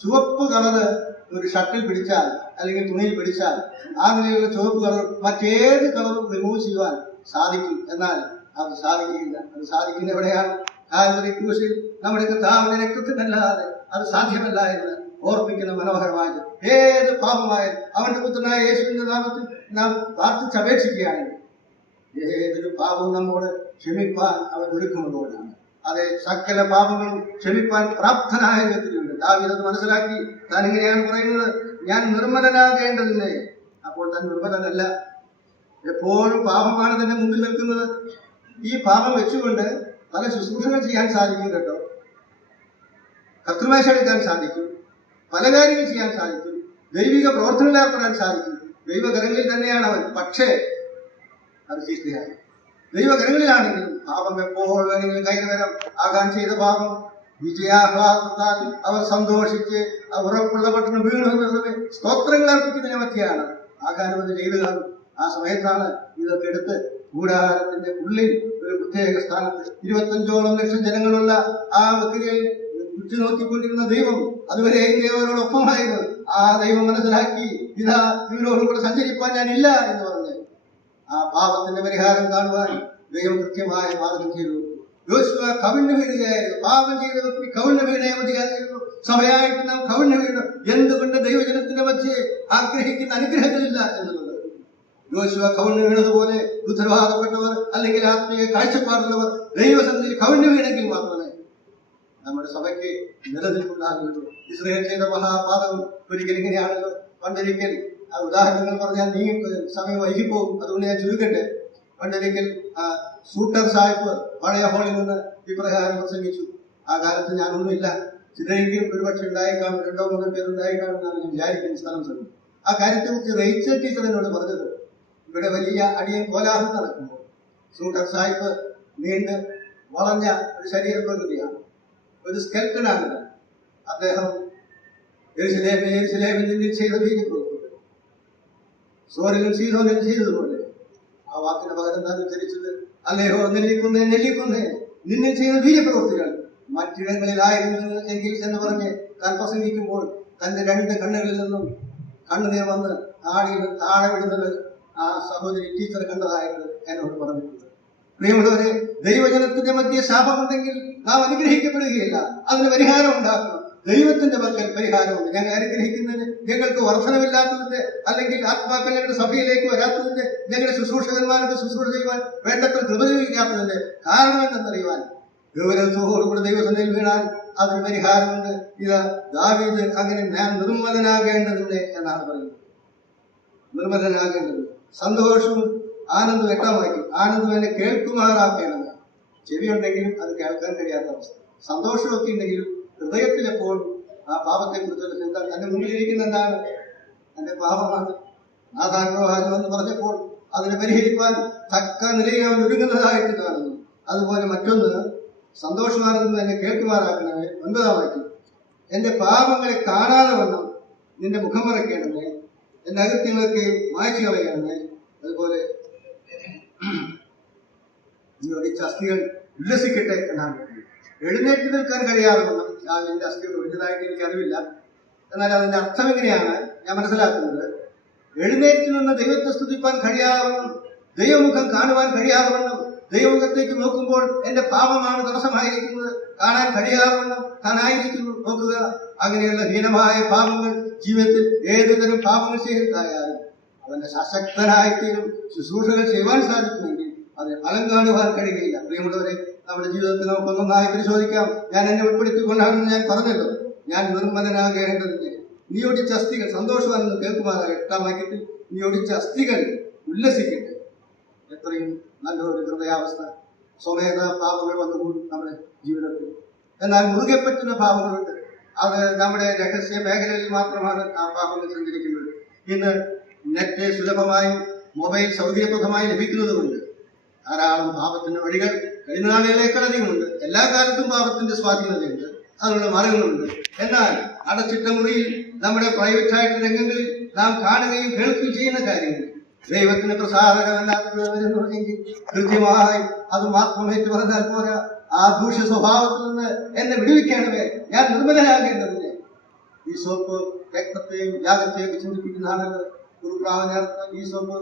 ചുവപ്പ് കളറ് ഒരു ഷർട്ടിൽ പിടിച്ചാൽ അല്ലെങ്കിൽ തുണിയിൽ പിടിച്ചാൽ ആ നിലയിലുള്ള ചുവപ്പ് കളർ മറ്റേത് കളറും റിമൂവ് ചെയ്യുവാൻ സാധിക്കും. എന്നാൽ അത് സാധിക്കില്ല. അത് സാധിക്കുന്ന എവിടെയാണ്? കാൽവരി ക്രൂശിൽ നമ്മുടെ കർത്താവിന്റെ രക്തത്തിനല്ലാതെ അത് സാധ്യമല്ല എന്ന് ഓർമ്മിക്കുന്ന മനോഹരമായത്. ഏത് പാപമായാലും അവന്റെ പുത്രനായ യേശുവിന്റെ നാമത്തിൽ നാം പ്രാർത്ഥിച്ചപേക്ഷിക്കുകയാണെങ്കിൽ ഏതൊരു പാപവും നമ്മോട് ക്ഷമിപ്പാൻ അവൻ ഒരുക്കമുള്ളവനാണ്. അതെ, സകല പാപങ്ങളും ക്ഷമിപ്പാൻ പ്രാപ്തനായ വ്യക്തിയുണ്ട്. ദാവീദ് അത് മനസ്സിലാക്കി താൻ ഇങ്ങനെയാണ് പറയുന്നത്, ഞാൻ നിർമ്മലനാകേണ്ടതിനെ. അപ്പോൾ താൻ നിർമ്മലനല്ല. എപ്പോഴും പാപമാണ് തന്റെ മുമ്പിൽ നിൽക്കുന്നത്. ഈ പാപം വെച്ചുകൊണ്ട് പല ശുശ്രൂഷകൾ ചെയ്യാൻ സാധിക്കും കേട്ടോ. കർത്തൃമേശ എടുക്കാൻ സാധിക്കും, പല കാര്യങ്ങൾ ചെയ്യാൻ സാധിക്കും, ദൈവിക പ്രവർത്തനങ്ങൾ ഏർപ്പെടാൻ സാധിക്കും. ദൈവകരങ്ങളിൽ തന്നെയാണ് അവൻ. പക്ഷേ അത് ശിക്ഷയായി. ദൈവകരങ്ങളിലാണെങ്കിലും പാപം എപ്പോൾ വേണമെങ്കിലും കൈവരം ആകാൻ ചെയ്ത പാപം വിജയാഹ്ലാദത്താൽ അവർ സന്തോഷിച്ച് ഉറപ്പുള്ള പട്ടണം വീണു എന്നുള്ളത് സ്തോത്രങ്ങൾ അർപ്പിക്കുന്നതിനെ പറ്റിയാണ് ആകാരം എന്ന് ചെയ്തു കാണും. ആ സമയത്താണ് ഇതൊക്കെ എടുത്ത് കൂടാരത്തിന്റെ ഉള്ളിൽ ഒരു പ്രത്യേക സ്ഥാനത്ത് 25ഓളം ലക്ഷം ജനങ്ങളുള്ള ആ വ്യക്തികൾ ഉറ്റുനോക്കിക്കൊണ്ടിരുന്ന ദൈവം അതുവരെ ദൈവരോടൊപ്പമായിരുന്നു. ആ ദൈവം മനസ്സിലാക്കി, ഇതാ ഇവരോടുകൂടെ സഞ്ചരിപ്പാൻ ഞാനില്ല എന്ന് പറഞ്ഞ് ആ പാപത്തിന്റെ പരിഹാരം കാണുവാൻ ദൈവം കൃത്യമായ മാർഗം ചെയ്തു. യോശുവ കവിണ്ണു വീഴുകയായിരുന്നു. പാപം ചെയ്ത വ്യക്തി കവിണ്ണു വീണേ മതിയായിരുന്നു. സഭയായിട്ട് നാം കവിണ്ണു വീഴും. എന്തുകൊണ്ട് ദൈവജനത്തിന്റെ മധ്യേ ആഗ്രഹിക്കുന്ന അനുഗ്രഹങ്ങളില്ല എന്നുള്ളത്. യോശുവ കവിണ്ണു വീണതുപോലെ ഉത്തരവാദപ്പെട്ടവർ അല്ലെങ്കിൽ ആത്മീയ കാഴ്ചപ്പാടുള്ളവർ ദൈവസന്നിധിയിൽ കവിണ്ണു വീണെങ്കിൽ മാത്രമേ നമ്മുടെ സഭയ്ക്ക് നിലനിൽപ്പുണ്ടാകുള്ളൂ. ഇസ്രായേൽ ചെയ്ത മഹാപാതകം ഒരിക്കലും ഇങ്ങനെയാണല്ലോ. പണ്ടൊരിക്കൽ ആ ഉദാഹരണങ്ങൾ പറഞ്ഞാൽ സമയം വൈകിപ്പോകും, അതുകൊണ്ട് ഞാൻ ചുരുക്കട്ടെ. പണ്ടൊരിക്കൽ സൂട്ടർ സാഹിബ് പഴയ ഹോളിൽ നിന്ന് ഇപ്രകാരം പ്രസംഗിച്ചു. ആ കാലത്ത് ഞാനൊന്നുമില്ല, ചിലരെങ്കിലും ഒരുപക്ഷെ ഉണ്ടായിക്കാണും, 2-3 പേരുണ്ടായിക്കാണെന്നാണ് ഞാൻ വിചാരിക്കുന്ന സ്ഥലം ശ്രമിക്കും. ആ കാര്യത്തെ കുറിച്ച് റേച്ചൽ ടീച്ചർ എന്നോട് പറഞ്ഞത്, ഇവിടെ വലിയ അടിയൻ കോലാഹലം നടക്കുമ്പോൾ സൂട്ടർ സാഹിബ് നീണ്ട് വളഞ്ഞ ഒരു ശരീരപ്രകൃതിയാണ്, ഒരു സ്കെൽട്ടനാണ്. അദ്ദേഹം യെരുശലേമിൽ ചെയ്ത വീര്യപ്രവൃത്തി സോരിലും സീതോനിലും ചെയ്തതുപോലെ ആ വാക്കിന് പകരം താൻ ഉച്ചരിച്ചത്, അല്ലയോ നെല്ലിക്കുന്നേ നിന്നിൽ ചെയ്ത വീര്യപ്രവൃത്തികൾ മറ്റിടങ്ങളിലായിരുന്നു എങ്കിൽ എന്ന് പറഞ്ഞ് താൻ പ്രസംഗിക്കുമ്പോൾ തന്റെ 2 കണ്ണുകളിൽ നിന്നും കണ്ണുനീർ വന്ന് താഴെ വിടുന്നത് ആ സഹോദരി ടീച്ചർ കണ്ടതായിട്ട് എന്നോട് പറഞ്ഞിട്ടുണ്ട്. പ്രിയമുള്ളവരെ, ദൈവജനത്തിന്റെ മധ്യ ശാപമുണ്ടെങ്കിൽ നാം അനുഗ്രഹിക്കപ്പെടുകയില്ല. അതിന് പരിഹാരം ഉണ്ടാക്കണം. ദൈവത്തിന്റെ പക്കൽ പരിഹാരമുണ്ട്. ഞങ്ങൾ അനുഗ്രഹിക്കുന്നതിന്, ഞങ്ങൾക്ക് വർധനമില്ലാത്തതിന്റെ, അല്ലെങ്കിൽ ആത്മാക്കൾ ഞങ്ങളുടെ സഭയിലേക്ക് വരാത്തതിന്റെ, ഞങ്ങളുടെ ശുശ്രൂഷകന്മാർക്ക് ശുശ്രൂഷ ചെയ്യുവാൻ വേണ്ടത്ര കൃപയില്ലാത്തതിന്റെ കാരണം എന്തെന്നറിയുവാൻ ഗൗരവത്തോടുകൂടി ദൈവസന്നിധിയിൽ വീണാൽ അതിന് പരിഹാരമുണ്ട്. ഇത് ദാവീദ് അങ്ങനെ ഞാൻ നിർമ്മലനാകേണ്ടതുണ്ട് എന്നാണ് പറയുന്നത്. നിർമ്മലനാകേണ്ടത് സന്തോഷവും ആനന്ദം വ്യക്തമാക്കി. ആനന്ദം എന്നെ കേൾക്കുമാറാക്കേണ്ടത്. ചെവിയുണ്ടെങ്കിലും അത് കേൾക്കാൻ കഴിയാത്ത അവസ്ഥ. സന്തോഷമൊക്കെ ഉണ്ടെങ്കിലും ഹൃദയത്തിലെപ്പോഴും ആ പാപത്തെ കുറിച്ചുള്ള ചിന്ത. എന്റെ മുന്നിലിരിക്കുന്ന എന്താണ്? എന്റെ പാപമാണ്. നാഥാനുഭവം എന്ന് പറഞ്ഞപ്പോൾ അതിനെ പരിഹരിക്കാൻ തക്ക നിലയിൽ അവൻ ഒരുങ്ങുന്നതായിട്ട് കാണുന്നു. അതുപോലെ മറ്റൊന്ന്, സന്തോഷമാനന്ദം എന്നെ കേൾക്കുമാറാക്കണമേ. 9-ാം വാക്യം, എന്റെ പാപങ്ങളെ കാണാതെ വണ്ണം നിന്റെ മുഖം മറയ്ക്കണമേ, എന്റെ അകത്യങ്ങളൊക്കെ മായ്ച്ചു കളയണമേ. അതുപോലെ അസ്ഥികൾ ഉല്ലസിക്കട്ടെ എന്നാണ്. എഴുന്നേറ്റ് നിൽക്കാൻ കഴിയാതെ വണ്ണം എന്റെ അസ്ഥികൾ ഒഴിഞ്ഞതായിട്ട് എനിക്കറിവില്ല. എന്നാൽ അതിന്റെ അർത്ഥം എങ്ങനെയാണ് ഞാൻ മനസ്സിലാക്കുന്നത്? എഴുന്നേറ്റ് നിന്ന് ദൈവത്തെ സ്തുതിപ്പാൻ കഴിയാതെ വണ്ണം, ദൈവമുഖം കാണുവാൻ കഴിയാതെ വണ്ണം, ദൈവമുഖത്തേക്ക് നോക്കുമ്പോൾ എന്റെ പാപമാണ് തടസ്സമായിരിക്കുന്നത്, കാണാൻ കഴിയാതെ താനായിരിക്കുന്നു. നോക്കുക, അങ്ങനെയുള്ള ഹീനമായ പാപങ്ങൾ ജീവിതത്തിൽ ഏതുതരം പാപങ്ങൾ ചെയ്തായാലും അവന്റെ സശക്തനായിത്തീരും. ശുശ്രൂഷകൾ ചെയ്യുവാൻ സാധിക്കുമെങ്കിൽ അതിന് ഫലം കാണുവാൻ കഴിയുകയില്ല. പ്രിയമുള്ളവരെ, നമ്മുടെ ജീവിതത്തിൽ നമുക്കൊന്നായി പരിശോധിക്കാം. ഞാൻ എന്നെ ഉൾപ്പെടുത്തിക്കൊണ്ടാണെന്ന് ഞാൻ പറഞ്ഞല്ലോ. ഞാൻ നിർമ്മലനാകേണ്ടതിന്റെ നീ ഒടിച്ച അസ്ഥികൾ സന്തോഷമാണെന്ന് കേൾക്കുമാറാകെ. 8-ാം വാക്യത്തിൽ നീ ഒടിച്ച അസ്ഥികൾ ഉല്ലസിക്കട്ടെ. എത്രയും നല്ലൊരു ഹൃദയാവസ്ഥ. സ്വമേധ പാപങ്ങൾ വന്നുകൂടും നമ്മുടെ ജീവിതത്തിൽ. എന്നാൽ മുറുകെ പറ്റുന്ന പാപങ്ങളുണ്ട്. അത് നമ്മുടെ രഹസ്യ മേഖലയിൽ മാത്രമാണ് ആ പാപങ്ങൾ സഞ്ചരിക്കുന്നത്. ഇന്ന് നെറ്റ് സുലഭമായും മൊബൈൽ സൗകര്യപ്രദമായി ലഭിക്കുന്നതുകൊണ്ട് ധാരാളം പാപത്തിന്റെ വഴികൾ കഴിഞ്ഞ നാളുകളേക്കാളധികമുണ്ട്. എല്ലാ കാലത്തും പാപത്തിന്റെ സ്വാധീനതയുണ്ട്, അതിനുള്ള മാർഗങ്ങളുണ്ട്. എന്നാൽ അടച്ചിട്ട മുറിയിൽ നമ്മുടെ പ്രൈവറ്റായിട്ട് രംഗങ്ങളിൽ നാം കാണുകയും കേൾക്കുകയും ചെയ്യുന്ന കാര്യങ്ങൾ ദൈവത്തിന് പ്രസാദകമല്ലാത്തവരെന്നുണ്ടെങ്കിൽ കൃത്യമായി അത് മാത്രമേറ്റ് പറഞ്ഞാൽ പോരാ. ആ ദൂഷ്യ സ്വഭാവത്തിൽ നിന്ന് എന്നെ വിടുവിക്കണമേ, ഞാൻ നിർമ്മലനാകേണ്ടതിന്. ഈ സോപ്പ് രക്തത്തെയും യാഗത്തെയും ചിന്തിപ്പിക്കുന്നതാണല്ലോ. ഗുരുപ്രാവനർത്ഥം ഈ സോപ്പ്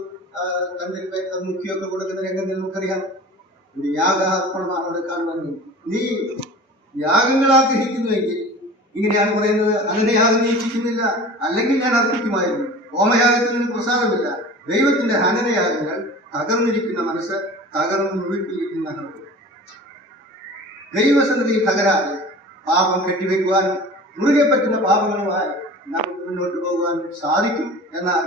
മുഖ്യമൊക്കെ കൊടുക്കുന്ന രംഗങ്ങൾ നമുക്കറിയാം. ഒരു യാഗാർപ്പണമാണ് അവിടെ കാണുന്നത്. നീ യാഗങ്ങൾ ആഗ്രഹിക്കുന്നുവെങ്കിൽ ഇങ്ങനെയാണ് പറയുന്നത്, അങ്ങനെ യാഗം നീക്ഷിക്കുന്നില്ല, അല്ലെങ്കിൽ ഞാൻ അർപ്പിക്കുമായിരുന്നു. ഹോമയാഗത്തിന് പ്രസാദമില്ല. ദൈവത്തിന്റെ ഹനനയാഗങ്ങൾ തകർന്നിരിക്കുന്ന മനസ്സ്, തകർന്നു മുഴുക്കിയിരിക്കുന്ന ഹൃദയം. ദൈവസന്നിധിയിൽ തകരാതെ പാപം കെട്ടിവെക്കുവാനും മുറുകെ പറ്റുന്ന പാപങ്ങളുമായി നമുക്ക് മുന്നോട്ട് പോകുവാനും സാധിക്കും. എന്നാൽ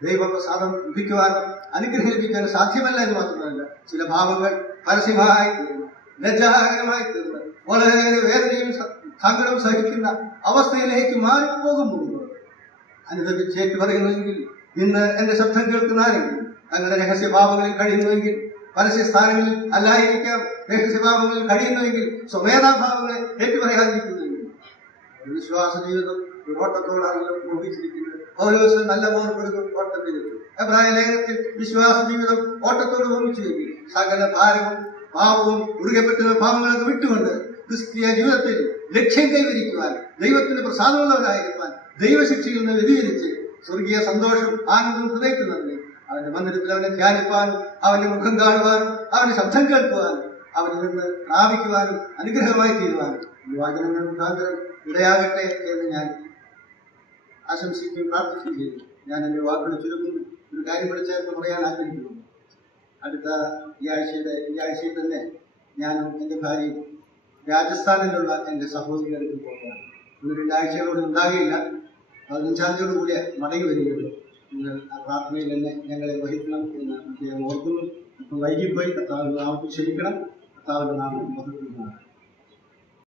ദൈവപ്രസാദം ലഭിക്കുവാനും അനുഗ്രഹം ലഭിക്കാനും സാധ്യമല്ല എന്ന് മാത്രമല്ല, ചില പാപങ്ങൾ പരസ്യമായി തീർന്നു, ലജ്ജാകരമായി തീർന്നു, വളരെ വേദനയും സങ്കടവും സഹിക്കുന്ന അവസ്ഥയിലേക്ക് മാറിപ്പോകുമ്പോൾ അനുദപിച്ചേറ്റ് പറയുന്നുവെങ്കിൽ, ഇന്ന് എന്റെ ശബ്ദം കേൾക്കുന്ന ആരെങ്കിലും തങ്ങളുടെ രഹസ്യഭാവങ്ങളിൽ കഴിയുന്നുവെങ്കിൽ, പരസ്യസ്ഥാനങ്ങളിൽ അല്ലായിരിക്കാം രഹസ്യഭാവങ്ങളിൽ കഴിയുന്നുവെങ്കിൽ, സ്വമേധാഭാവങ്ങളെ ഏറ്റുപറയാതിരിക്കുന്നുവെങ്കിൽ, വിശ്വാസ ജീവിതം ഒരു ഓട്ടത്തോടാണല്ലോ മോഹിച്ചിരിക്കുന്നത്. പൗലോസ് നല്ല ഓർപ്പെടുന്നു ഓട്ടത്തിലെത്തും. എബ്രായ ലേഖനത്തിൽ വിശ്വാസ ജീവിതം ഓട്ടത്തോട് മോഹിച്ചുവെങ്കിൽ സകല ഭാരവും പാപവും മുറുകെ പറ്റുന്ന പാപങ്ങളൊക്കെ വിട്ടുകൊണ്ട് ക്രിസ്തീയ ജീവിതത്തിൽ ലക്ഷ്യം കൈവരിക്കുവാൻ, ദൈവത്തിന് പ്രസാദമുള്ളവരായിരിക്കാൻ, ദൈവശിക്ഷയിൽ നിന്ന് വ്യതിചരിച്ച് സ്വർഗീയ സന്തോഷം ആനന്ദം ഹൃദയത്തിൽ അവന്റെ മന്ദിരത്തിൽ അവനെ ധ്യാനിപ്പാനും, അവന്റെ മുഖം കാണുവാനും, അവന്റെ ശബ്ദം കേൾക്കുവാനും, അവനിൽ നിന്ന് പ്രാപിക്കുവാനും അനുഗ്രഹമായി തീരുവാനും ഈ വാചനങ്ങൾ മുഖാന്തരം ഇടയാകട്ടെ എന്ന് ഞാൻ ആശംസിക്കുകയും പ്രാർത്ഥിക്കുകയും ചെയ്തു. ഞാൻ എൻ്റെ വാക്കുകൾ ചുരുക്കുന്നു. ഒരു കാര്യം പഠിച്ചേർത്ത് പറയാൻ ആഗ്രഹിക്കുന്നു. അടുത്ത ഈ ആഴ്ചയിൽ തന്നെ ഞാനും എൻ്റെ ഭാര്യയും രാജസ്ഥാനിലുള്ള എൻ്റെ സഹോദരികൾക്ക് പോകുകയാണ്. ഇത് 2 ആഴ്ചകളോട് ഉണ്ടാകുകയില്ല. 15-ാം തീയതിയോടുകൂടി മടങ്ങി വരികയുള്ളൂ. നിങ്ങൾ ആ പ്രാർത്ഥനയിൽ തന്നെ ഞങ്ങളെ വഹിക്കണം എന്ന് അദ്ദേഹം ഓർക്കുന്നു. അപ്പം വൈകിപ്പോയി. കർത്താവിന്റെ നാമത്തിൽ ക്ഷമിക്കണം. കർത്താവിന്റെ നാമം മഹത്വപ്പെടുന്നതാണ്.